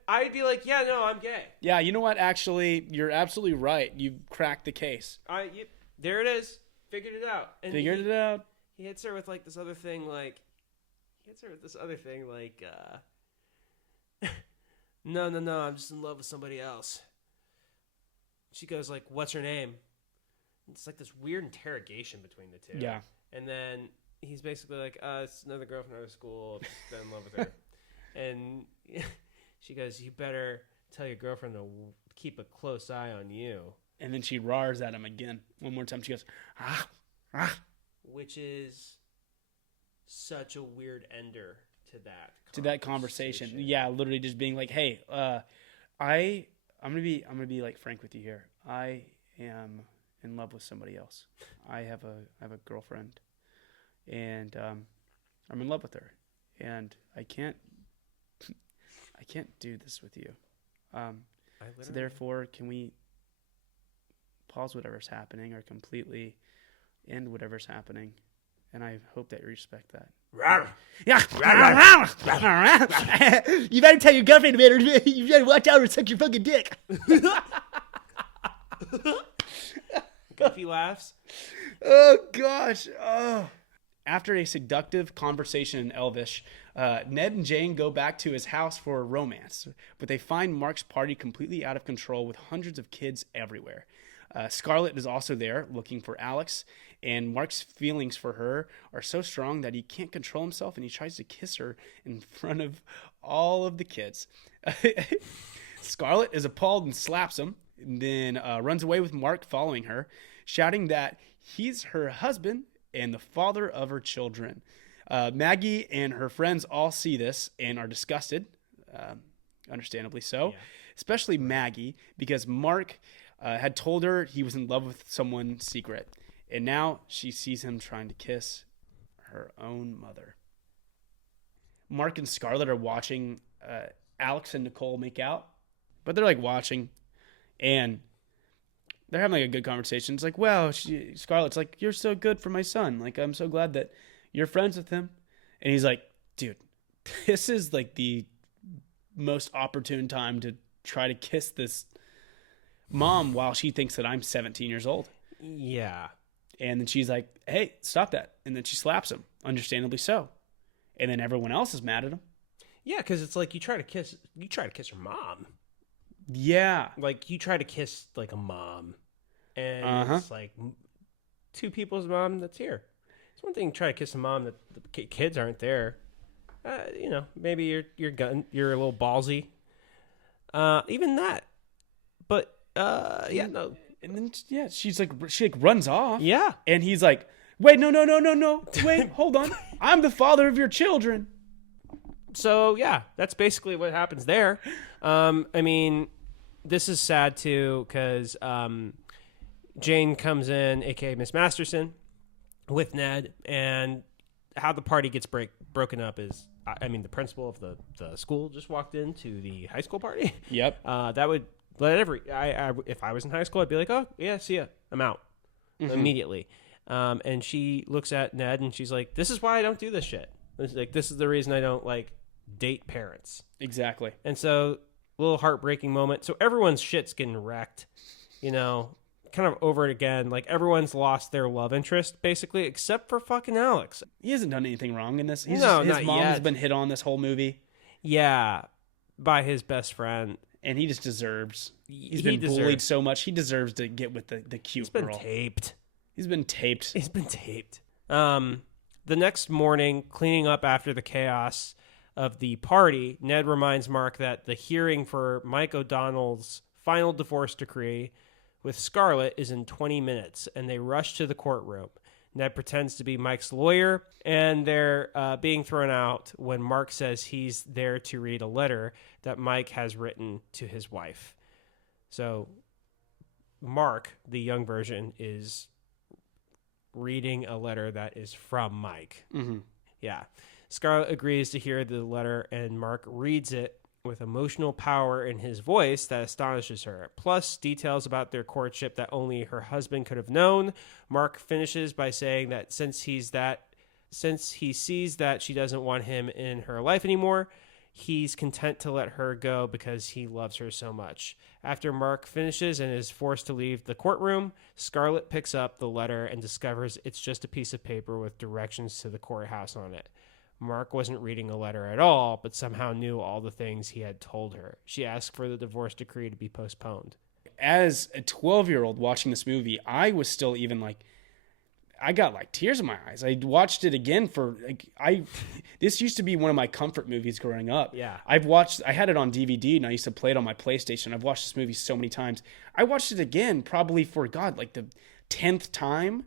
I'd be like, "Yeah, no, I'm gay." Yeah, you know what? Actually, you're absolutely right. You've cracked the case. There it is. Figured it out. And Figured it out. He hits her with like this other thing, no, I'm just in love with somebody else. She goes like, "What's her name?" It's like this weird interrogation between the two. Yeah. And then he's basically like, "It's another girl from another school. I've just been in love with her." And she goes, "You better tell your girlfriend to keep a close eye on you." And then she roars at him again. One more time. She goes, ah. Which is such a weird ender to that conversation. Yeah, literally just being like, "Hey, I'm gonna be like frank with you here. I am in love with somebody else. I have a girlfriend, and I'm in love with her, and I can't do this with you. So therefore, can we pause whatever's happening or completely end whatever's happening? And I hope that you respect that." Yeah. You better tell your girlfriend about her. You better watch out or suck your fucking dick. Goofy laughs. Oh, gosh. Oh. After a seductive conversation in Elvish, Ned and Jane go back to his house for a romance, but they find Mark's party completely out of control with hundreds of kids everywhere. Scarlett is also there looking for Alex, and Mark's feelings for her are so strong that he can't control himself, and he tries to kiss her in front of all of the kids. Scarlett is appalled and slaps him, and then runs away with Mark following her, shouting that he's her husband and the father of her children. Maggie and her friends all see this and are disgusted, understandably so, especially Maggie, because Mark had told her he was in love with someone secret, and now she sees him trying to kiss her own mother. Mark and Scarlett are watching Alex and Nicole make out, but they're like watching, and they're having like a good conversation. It's like, "Wow," Scarlett's like, "You're so good for my son. Like, I'm so glad that you're friends with him." And he's like, "Dude, this is like the most opportune time to try to kiss this mom while she thinks that I'm 17 years old." Yeah. And then she's like, hey, stop that. And then she slaps him, understandably so. And then everyone else is mad at him. Yeah, because it's like you try to kiss your mom. Yeah. Like you try to kiss like a mom, and it's like two people's mom that's here. It's one thing to try to kiss a mom that the kids aren't there. Maybe you're a little ballsy. Even that, but no. And then she runs off. Yeah, and he's like, wait, no, wait, hold on, I'm the father of your children. So yeah, that's basically what happens there. I mean, this is sad too because Jane comes in, aka Miss Masterson, with Ned, and how the party gets broken up is, I mean, the principal of the school just walked into the high school party. Yep. That would let if I was in high school, I'd be like, oh yeah, see ya, I'm out immediately. And she looks at Ned and she's like, this is why I don't do this shit. This is the reason I don't like date parents. Exactly. And so, a little heartbreaking moment. So everyone's shit's getting wrecked, kind of over it again. Like everyone's lost their love interest basically, except for fucking Alex. He hasn't done anything wrong in this. His not mom yet. has been hit on this whole movie. Yeah, by his best friend. And he just deserves. He's been bullied so much. He deserves to get with the cute girl. He's been taped. The next morning, cleaning up after the chaos of the party, Ned reminds Mark that the hearing for Mike O'Donnell's final divorce decree with Scarlett is in 20 minutes, and they rush to the courtroom. Ned pretends to be Mike's lawyer, and they're being thrown out when Mark says he's there to read a letter that Mike has written to his wife. So Mark, the young version, is reading a letter that is from Mike. Mm-hmm. Yeah. Scarlett agrees to hear the letter, and Mark reads it with emotional power in his voice that astonishes her. Plus, details about their courtship that only her husband could have known. Mark finishes by saying that since he sees that she doesn't want him in her life anymore, he's content to let her go because he loves her so much. After Mark finishes and is forced to leave the courtroom, Scarlett picks up the letter and discovers it's just a piece of paper with directions to the courthouse on it. Mark wasn't reading a letter at all, but somehow knew all the things he had told her. She asked for the divorce decree to be postponed. As a 12-year-old watching this movie, I was still even like, I got like tears in my eyes. I watched it again this used to be one of my comfort movies growing up. Yeah. I had it on DVD and I used to play it on my PlayStation. I've watched this movie so many times. I watched it again probably for like the 10th time,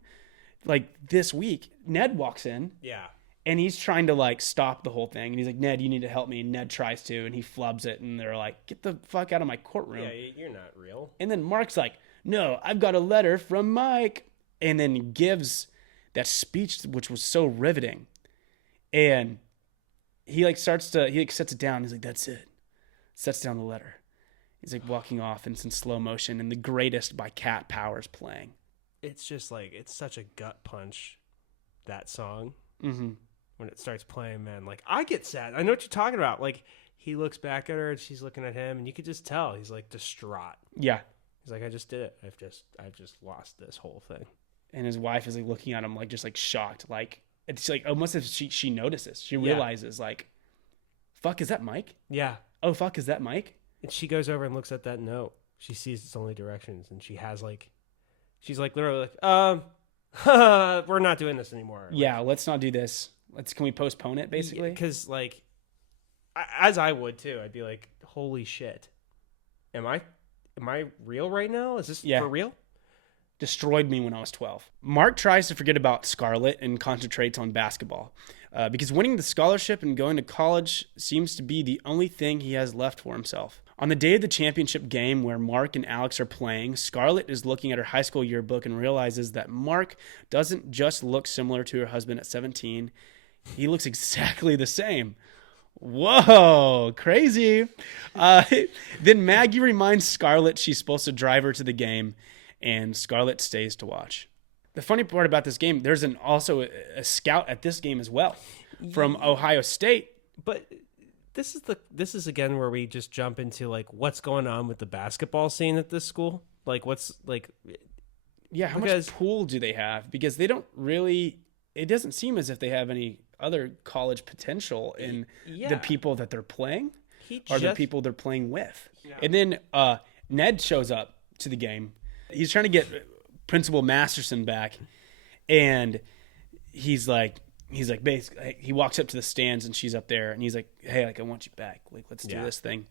like this week. Ned walks in. Yeah. And he's trying to like stop the whole thing. And he's like, Ned, you need to help me. And Ned tries to, and he flubs it. And they're like, get the fuck out of my courtroom. Yeah, you're not real. And then Mark's like, no, I've got a letter from Mike. And then gives that speech, which was so riveting. And he like sets it down. He's like, that's it. Sets down the letter. He's like walking off, and it's in slow motion. And The Greatest by Cat Power's playing. It's just like, it's such a gut punch, that song. Mm-hmm. When it starts playing, man, like I get sad. I know what you're talking about. Like he looks back at her and she's looking at him, and you could just tell he's like distraught. Yeah. He's like, I just did it. I've just lost this whole thing. And his wife is like looking at him like just like shocked. Like it's like almost if she notices. She realizes like, fuck, is that Mike? Yeah. Oh fuck, is that Mike? And she goes over and looks at that note. She sees it's only directions, and she's like literally like, we're not doing this anymore. Yeah, let's not do this. Can we postpone it, basically? Because, like, as I would, too, I'd be like, holy shit. Am I real right now? Is this for real? Destroyed me when I was 12. Mark tries to forget about Scarlett and concentrates on basketball. Because winning the scholarship and going to college seems to be the only thing he has left for himself. On the day of the championship game where Mark and Alex are playing, Scarlett is looking at her high school yearbook and realizes that Mark doesn't just look similar to her husband at 17. He looks exactly the same. Whoa, crazy. Then Maggie reminds Scarlett she's supposed to drive her to the game, and Scarlett stays to watch. The funny part about this game, there's also a scout at this game as well from Ohio State. But this is again where we just jump into like what's going on with the basketball scene at this school. Like what's like Yeah, how Because- much pool do they have? Because they don't really. It doesn't seem as if they have any other college potential in Yeah. the people that they're playing He or the just- people they're playing with. Yeah. And then Ned shows up to the game. He's trying to get Principal Masterson back, and he's like basically he walks up to the stands and she's up there and he's like, hey, like I want you back, like let's do this thing.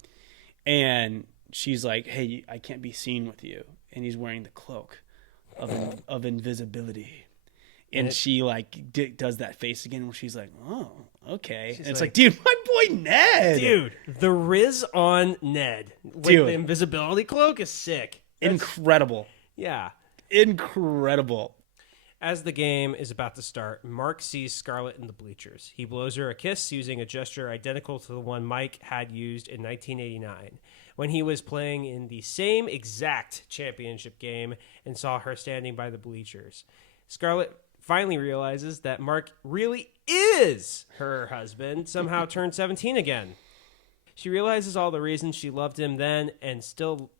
And she's like, hey, I can't be seen with you. And he's wearing the cloak of invisibility. And she like does that face again where she's like, oh, okay. And it's like, dude, my boy Ned. Dude, the Riz on Ned with Dude. the invisibility cloak is sick. Incredible. Yeah. Incredible. As the game is about to start, Mark sees Scarlett in the bleachers. He blows her a kiss using a gesture identical to the one Mike had used in 1989 when he was playing in the same exact championship game and saw her standing by the bleachers. Scarlett finally realizes that Mark really is her husband, somehow turned 17 again. She realizes all the reasons she loved him then and still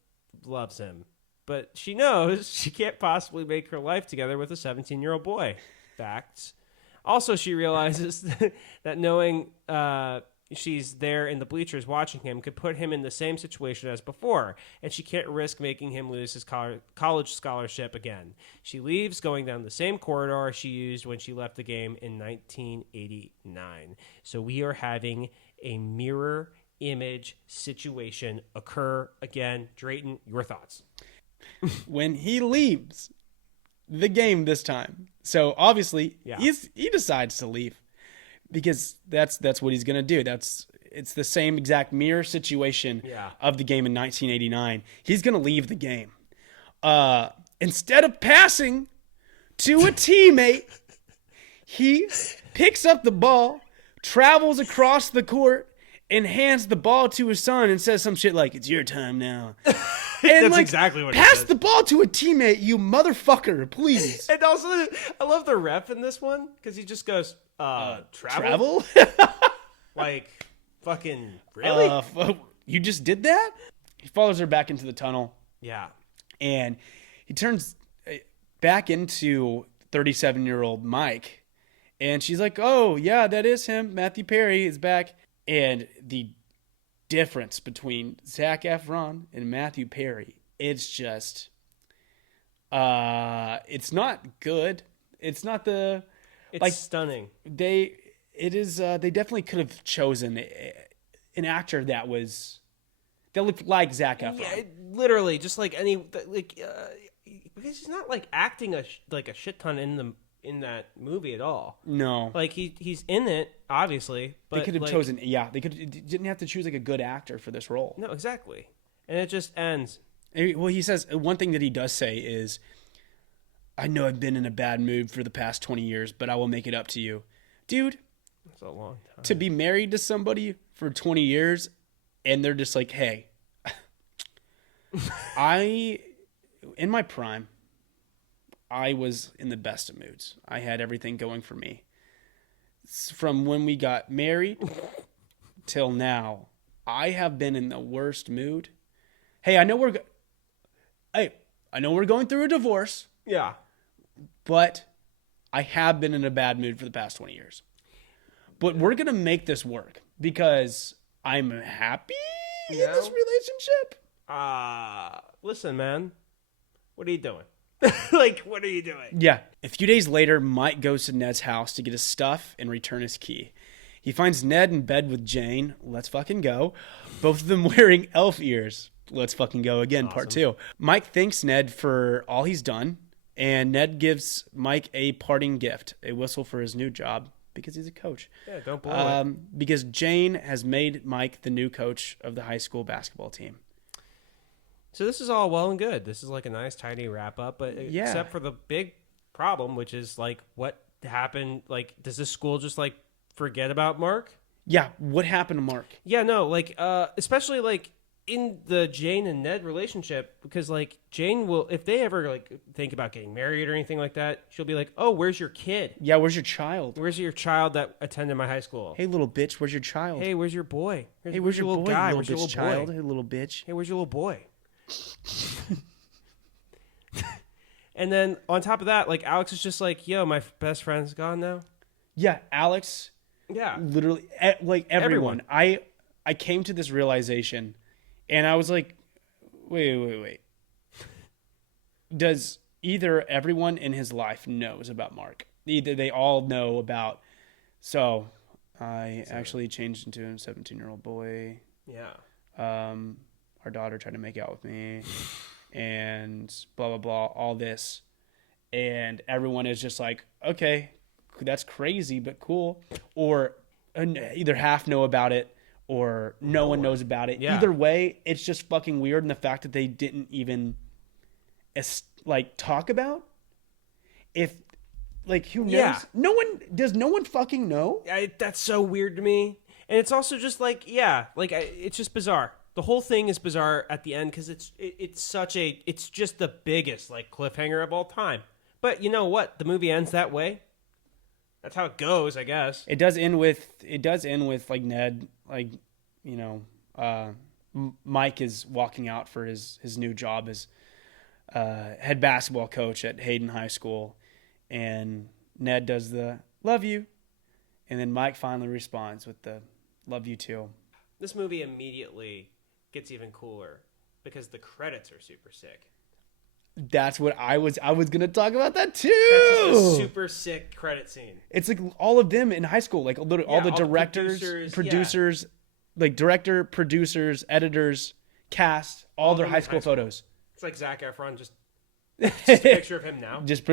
loves him. But she knows she can't possibly make her life together with a 17-year-old boy. Facts. Also, she realizes that knowing she's there in the bleachers watching him could put him in the same situation as before, and she can't risk making him lose his college scholarship again. She leaves, going down the same corridor she used when she left the game in 1989. So we are having a mirror image situation occur again. Drayton, your thoughts? When he leaves the game this time. So obviously he decides to leave because that's what he's going to do. It's the same exact mirror situation of the game in 1989. He's going to leave the game. Instead of passing to a teammate, he picks up the ball, travels across the court, and hands the ball to his son and says some shit like, "It's your time now." And That's exactly what he pass says. the ball to a teammate, you motherfucker, please. And also, I love the ref in this one because he just goes, travel? Like, fucking, really? You just did that? He follows her back into the tunnel, Yeah. and he turns back into 37-year-old Mike, and she's like, oh, yeah, that is him. Matthew Perry is back. And the difference between Zac Efron and Matthew Perry, it's just, it's not good. It's not the, It's stunning. they definitely could have chosen an actor that looked like Zac Efron. Yeah, literally, just like any, because he's not like acting a shit ton in that movie at all. No. Like he's in it, obviously, but They could have like, chosen, didn't have to choose like a good actor for this role. No, exactly. And it just ends. Well, he says, one thing that he does say is, I know I've been in a bad mood for the past 20 years, but I will make it up to you. Dude, That's a long time. to be married to somebody for 20 years and they're just like, hey, in my prime, I was in the best of moods. I had everything going for me. From when we got married till now, I have been in the worst mood. Hey, I know we're going through a divorce, Yeah. but I have been in a bad mood for the past 20 years. But we're going to make this work because I'm happy in this relationship. Listen, man. What are you doing? Like, what are you doing? Yeah. A few days later, Mike goes to Ned's house to get his stuff and return his key. He finds Ned in bed with Jane. Let's fucking go. Both of them wearing elf ears. Let's fucking go again, Part 2. Mike thanks Ned for all he's done, and Ned gives Mike a parting gift, a whistle for his new job, because he's a coach. Yeah, don't blow it. Because Jane has made Mike the new coach of the high school basketball team. So this is all well and good. This is like a nice, tidy wrap up, but except for the big problem, which is like what happened. Like, does this school just like forget about Mark? Yeah, what happened to Mark? Yeah, no, like especially like in the Jane and Ned relationship, because like Jane will, if they ever like think about getting married or anything like that, she'll be like, "Oh, where's your kid? Yeah, where's your child? Where's your child that attended my high school? Hey, little bitch, where's your child? Hey, where's your boy? Hey, where's your little boy, guy? little Where's your bitch little child? boy? Hey, little bitch. Hey, where's your little boy?" And then on top of that, like Alex is just like, yo, my best friend's gone now. Yeah, Alex. Yeah. Literally, like everyone. I came to this realization, and I was like, wait. Does either everyone in his life knows about Mark? Either they all know about. So I actually changed into a 17-year-old boy. Yeah. Our daughter tried to make out with me, and blah blah blah. All this, and everyone is just like, okay, that's crazy, but cool. Or either half know about it, or no one knows about it. Yeah. Either way, it's just fucking weird. And the fact that they didn't even like talk about if like who knows? Yeah. No one fucking know? That's so weird to me. And it's also just like, it's just bizarre. The whole thing is bizarre at the end because it's just the biggest like cliffhanger of all time. But you know what? The movie ends that way. That's how it goes, I guess. It does end with like Ned, like, Mike is walking out for his new job as head basketball coach at Hayden High School, and Ned does the love you, and then Mike finally responds with the love you too. This movie immediately gets even cooler because the credits are super sick. That's what I was gonna talk about that too. That's just a super sick credit scene. It's like all of them in high school, like all the directors, producers, like director, producers, editors, cast, all their high school photos. It's like Zac Efron, just a picture of him now. Just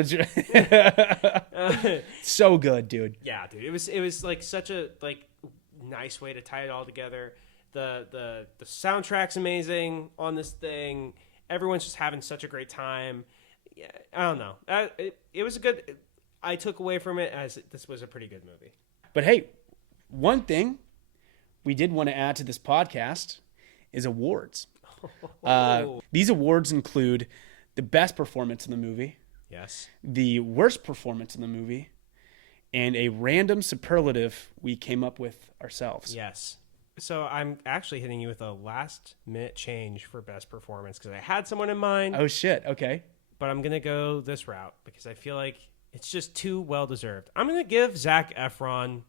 so good, dude. Yeah, dude. It was like such a like nice way to tie it all together. The soundtrack's amazing on this thing. Everyone's just having such a great time. Yeah, I don't know. It was a good. I took away from it as this was a pretty good movie. But hey, one thing we did want to add to this podcast is awards. These awards include the best performance in the movie, yes, the worst performance in the movie, and a random superlative we came up with ourselves. Yes. So I'm actually hitting you with a last-minute change for best performance because I had someone in mind. Oh, shit. Okay. But I'm going to go this route because I feel like it's just too well-deserved. I'm going to give Zac Efron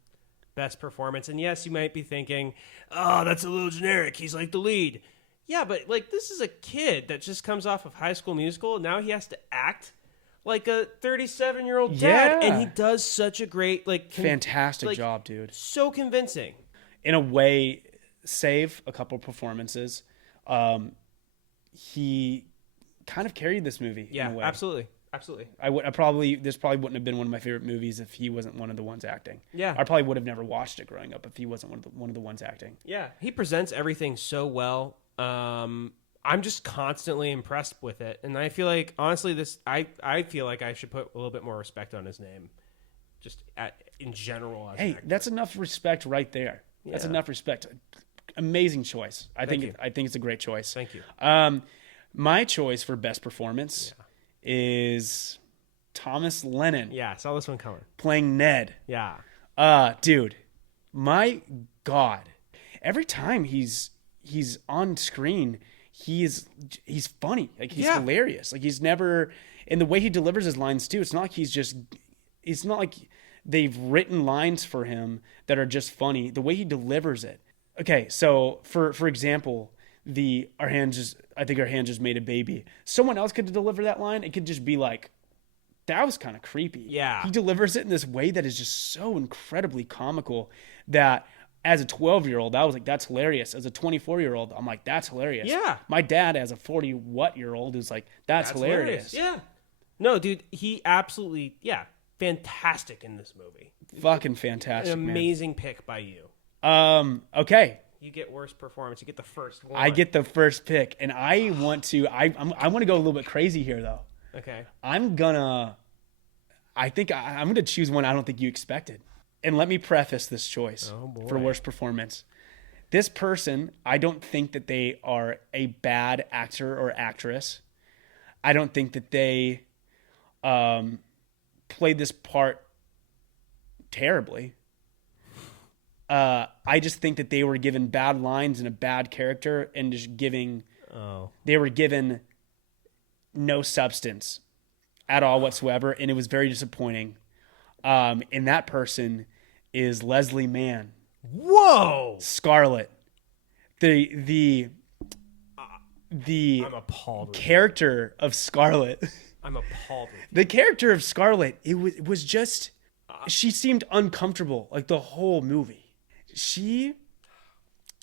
best performance. And yes, you might be thinking, oh, that's a little generic. He's like the lead. Yeah, but like this is a kid that just comes off of High School Musical. And now he has to act like a 37-year-old dad. Yeah. And he does such a great, fantastic job, dude. So convincing. In a way, save a couple performances. He kind of carried this movie. Yeah, in a way. Absolutely. This probably wouldn't have been one of my favorite movies if he wasn't one of the ones acting. Yeah. I probably would have never watched it growing up if he wasn't one of the ones acting. Yeah, he presents everything so well. I'm just constantly impressed with it, and I feel like honestly, I feel like I should put a little bit more respect on his name, just in general. As hey, that's enough respect right there. Yeah. That's enough respect. Amazing choice. I think it's a great choice. Thank you. My choice for best performance is Thomas Lennon. Yeah, I saw this one coming. Playing Ned. Yeah. Dude, my God. Every time he's on screen, he's funny. Like he's hilarious. Like he's never, and the way he delivers his lines too, it's not like they've written lines for him that are just funny. The way he delivers it. Okay, so for example, I think our hand just made a baby. Someone else could deliver that line. It could just be like, that was kind of creepy. Yeah. He delivers it in this way that is just so incredibly comical that as a 12-year-old, I was like, that's hilarious. As a 24-year-old, I'm like, that's hilarious. Yeah. My dad, as a 40-what-year-old, is like, that's hilarious. Yeah. No, dude, he absolutely, fantastic in this movie. Fucking fantastic, An amazing pick by you. Okay. You get worst performance. You get the first one. I get the first pick, and I want to go a little bit crazy here, though. Okay. I'm gonna choose one I don't think you expected. And let me preface this choice for worst performance. This person, I don't think that they are a bad actor or actress. I don't think that they played this part terribly. I just think that they were given bad lines and a bad character and just they were given no substance. at all whatsoever, and it was very disappointing. And that person is Leslie Mann. Whoa! Scarlet. The I'm appalled. Character of Scarlet. I'm appalled. The character of Scarlet, it was just, she seemed uncomfortable like the whole movie. She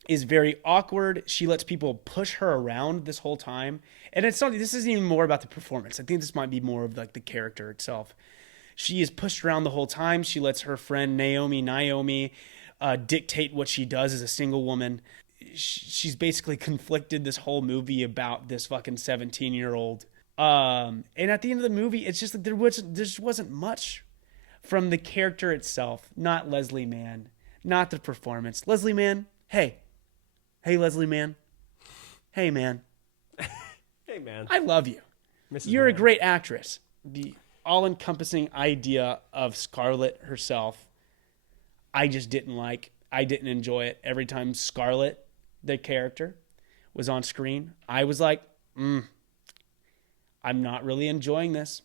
is very awkward. She lets people push her around this whole time. And it's not, this isn't even more about the performance. I think this might be more of like the character itself. She is pushed around the whole time. She lets her friend Naomi dictate what she does as a single woman. She's basically conflicted this whole movie about this fucking 17-year-old. And at the end of the movie, it's just that there just wasn't much from the character itself. Not Leslie Mann. Not the performance. Leslie Mann, hey. Hey, Leslie Mann. Hey, man. Hey, man. I love you. You're a great actress. The all-encompassing idea of Scarlet herself, I just didn't like. I didn't enjoy it. Every time Scarlet, the character, was on screen, I was like, I'm not really enjoying this.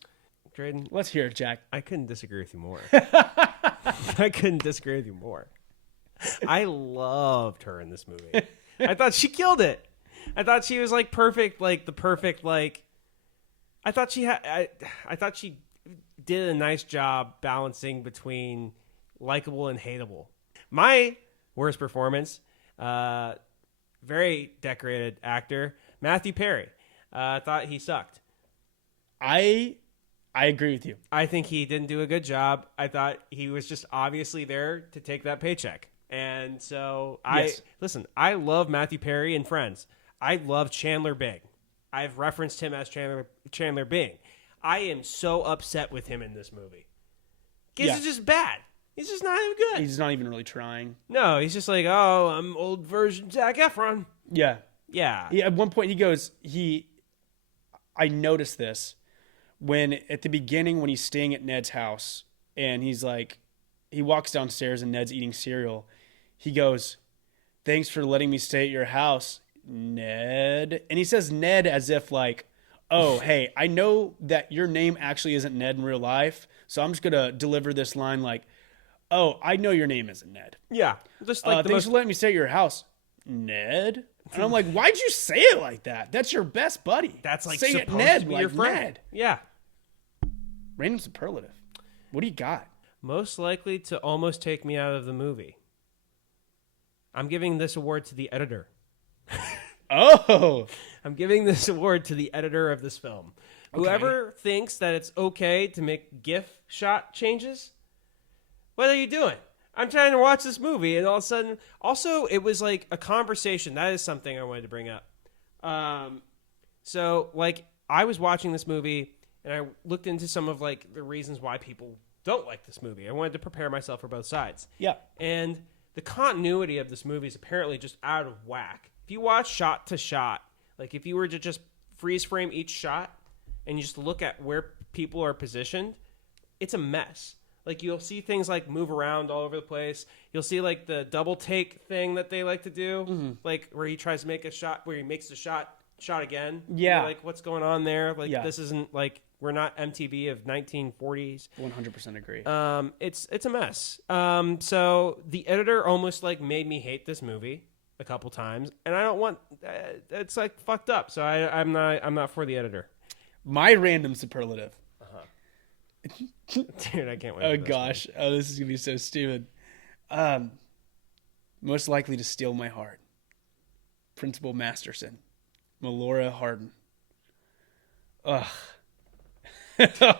Drayden, Let's hear it, Jack. I couldn't disagree with you more. I couldn't disagree with you more. I loved her in this movie. I thought she killed it. I thought she was like perfect, like the perfect, like, I thought she did a nice job balancing between likable and hateable. My worst performance, very decorated actor, Matthew Perry. I thought he sucked. I agree with you. I think he didn't do a good job. I thought he was just obviously there to take that paycheck. And so listen, I love Matthew Perry in Friends. I love Chandler Bing. I've referenced him as Chandler Bing. I am so upset with him in this movie. He's just bad. He's just not even good. He's not even really trying. No, he's just like, oh, I'm old version Zac Efron. Yeah. Yeah. At one point he goes, I noticed this when at the beginning when he's staying at Ned's house and he's like, he walks downstairs and Ned's eating cereal. He goes, thanks for letting me stay at your house, Ned. And he says Ned as if like, oh, hey, I know that your name actually isn't Ned in real life, so I'm just going to deliver this line like, oh, I know your name isn't Ned. Yeah. Just like thanks for letting me stay at your house, Ned. And I'm like, why'd you say it like that? That's your best buddy. That's like say supposed it Ned, to be like your friend. Ned. Yeah. Random superlative. What do you got? Most likely to almost take me out of the movie. I'm giving this award to the editor. Oh. I'm giving this award to the editor of this film. Okay. Whoever thinks that it's okay to make GIF shot changes, what are you doing? I'm trying to watch this movie, and all of a sudden... Also, it was like a conversation. That is something I wanted to bring up. So, like, I was watching this movie, and I looked into some of, like, the reasons why people don't like this movie. I wanted to prepare myself for both sides. Yeah. And the continuity of this movie is apparently just out of whack. If you watch shot to shot, like, if you were to just freeze frame each shot, and you just look at where people are positioned, it's a mess. Like, you'll see things, like, move around all over the place. You'll see, like, the double take thing that they like to do, like, where he tries to make a shot, where he makes the shot again. Yeah. You're like, what's going on there? Like, This isn't, like, we're not MTV of 1940s. 100% agree. It's a mess. So the editor almost, like, made me hate this movie a couple times, and I don't want... it's, like, fucked up, so I'm not for the editor. My random superlative. Dude, I can't wait. Oh gosh, this is gonna be so stupid. Most likely to steal my heart, Principal Masterson, Melora Hardin. Ugh.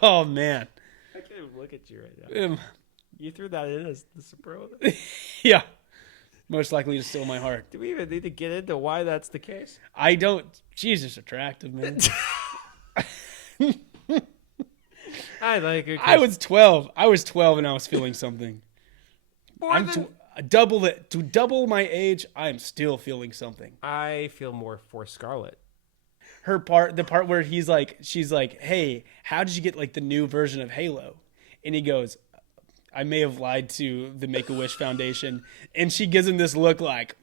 Oh man. I can't even look at you right now. You threw that in as the superlative. Yeah. Most likely to steal my heart. Do we even need to get into why that's the case? I don't. Jesus, attractive man. I like it. I was 12. I was 12 and I was feeling something. To double my age, I am still feeling something. I feel more for Scarlet. The part where she's like, hey, how did you get like the new version of Halo? And he goes, I may have lied to the Make-A-Wish Foundation. And she gives him this look like,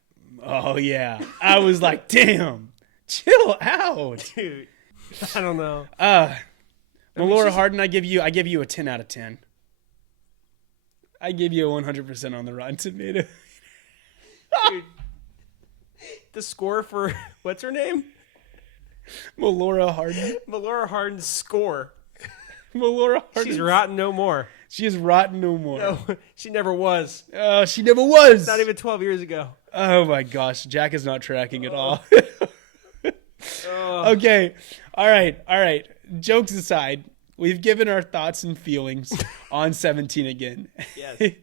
oh yeah. I was like, damn, chill out. Dude, I don't know. Melora Hardin, I give you a 10 out of 10. I give you a 100% on the Rotten Tomato. Dude, the score for what's her name? Melora Hardin. Melora Hardin's score. Melora Hardin. She's rotten no more. She is rotten no more. No, she never was. She never was. Not even 12 years ago. Oh my gosh, Jack is not tracking at all. Oh. Okay, all right. Jokes aside, we've given our thoughts and feelings on 17 again. Yes.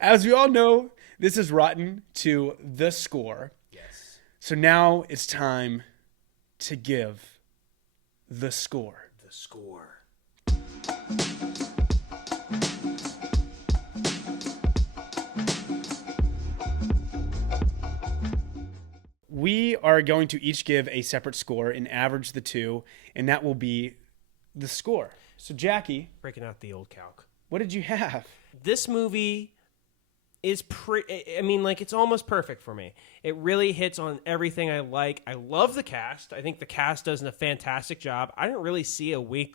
As we all know, this is Rotten to the Score. Yes. So now it's time to give the score. The score. We are going to each give a separate score and average the two, and that will be the score. So, Jackie, Breaking out the old calc. what did you have? This movie is it's almost perfect for me. It really hits on everything I like. I love the cast. I think the cast does a fantastic job. I didn't really see a weak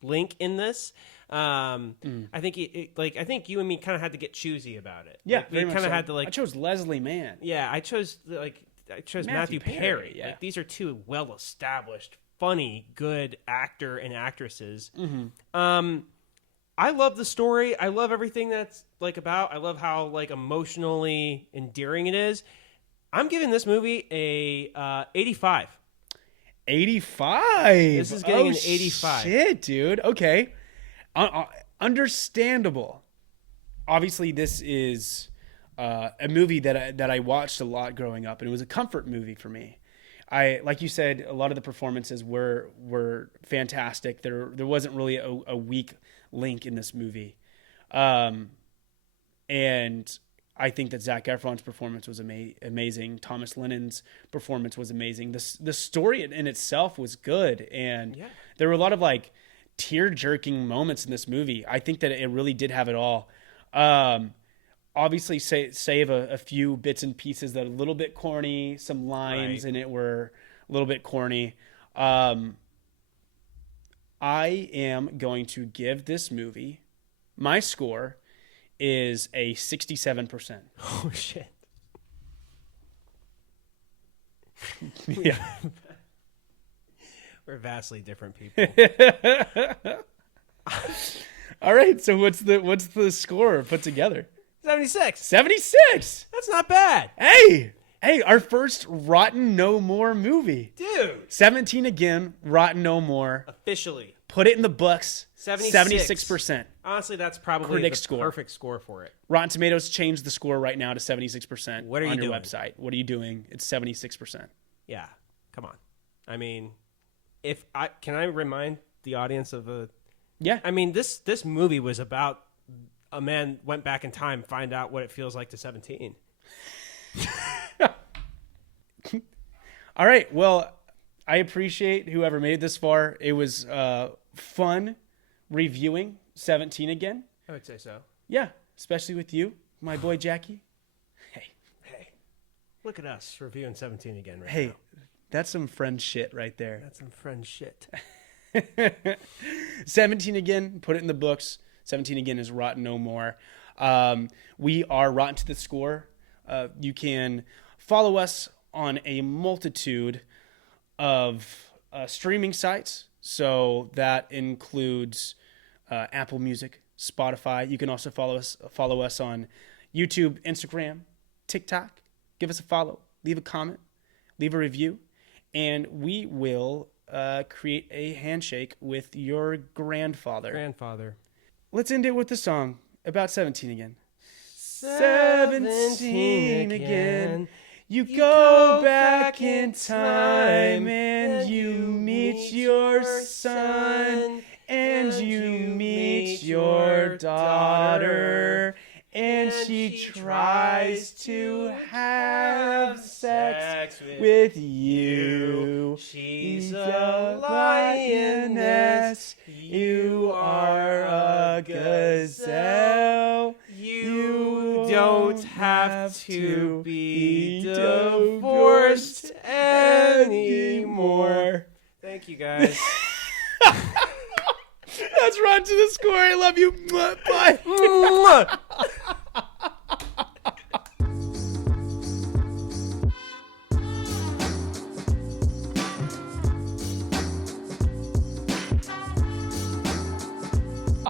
link in this. I think I think you and me kind of had to get choosy about it. Yeah, like, we kind of had to I chose Leslie Mann. Yeah, I chose Matthew Perry. Yeah. Like, these are two well-established, funny, good actor and actresses. Mm-hmm. I love the story. I love everything that's about. I love how emotionally endearing it is. I'm giving this movie a 85. 85. This is getting an 85. Shit, dude. Okay. Understandable. Obviously, this is a movie that I watched a lot growing up, and it was a comfort movie for me. Like you said, a lot of the performances were fantastic. There wasn't really a weak link in this movie, and I think that Zac Efron's performance was amazing. Thomas Lennon's performance was amazing. The story in itself was good, and there were a lot of tear-jerking moments in this movie. I think that it really did have it all. Obviously, save a few bits and pieces that are a little bit corny. Some lines in it were a little bit corny. I am going to give this movie, my score is a 67%. Oh, shit. Yeah. We're vastly different people. All right, so what's the score put together? 76. 76. That's not bad. Hey, our first Rotten No More movie. Dude. 17 again, Rotten No More. Officially. Put it in the books. 76. 76%. Honestly, that's probably Critic the score. perfect score for it. Rotten Tomatoes changed the score right now to 76%. What are you on your doing? website? What are you doing? It's 76%. Yeah. Come on. I mean, can I remind the audience of Yeah. I mean, this movie was about a man went back in time, find out what it feels like to 17. All right. Well, I appreciate whoever made it this far. It was fun reviewing 17 again. I would say so. Yeah, especially with you, my boy Jackie. Hey, look at us reviewing 17 again right Hey, now. that's some friend shit right there. That's some friend shit. 17 again, put it in the books. 17 again is Rotten No More. We are Rotten to the Score. You can follow us on a multitude of streaming sites. So that includes Apple Music, Spotify. You can also follow us on YouTube, Instagram, TikTok. Give us a follow. Leave a comment. Leave a review. And we will create a handshake with your grandfather. Let's end it with the song about 17 again. 17 again. You go back in time and you meet your son and you meet your daughter and she tries to have sex with you. She's a lioness. You are a gazelle. You don't have to be divorced anymore. Thank you, guys. That's Rotten to the Score. I love you. Bye.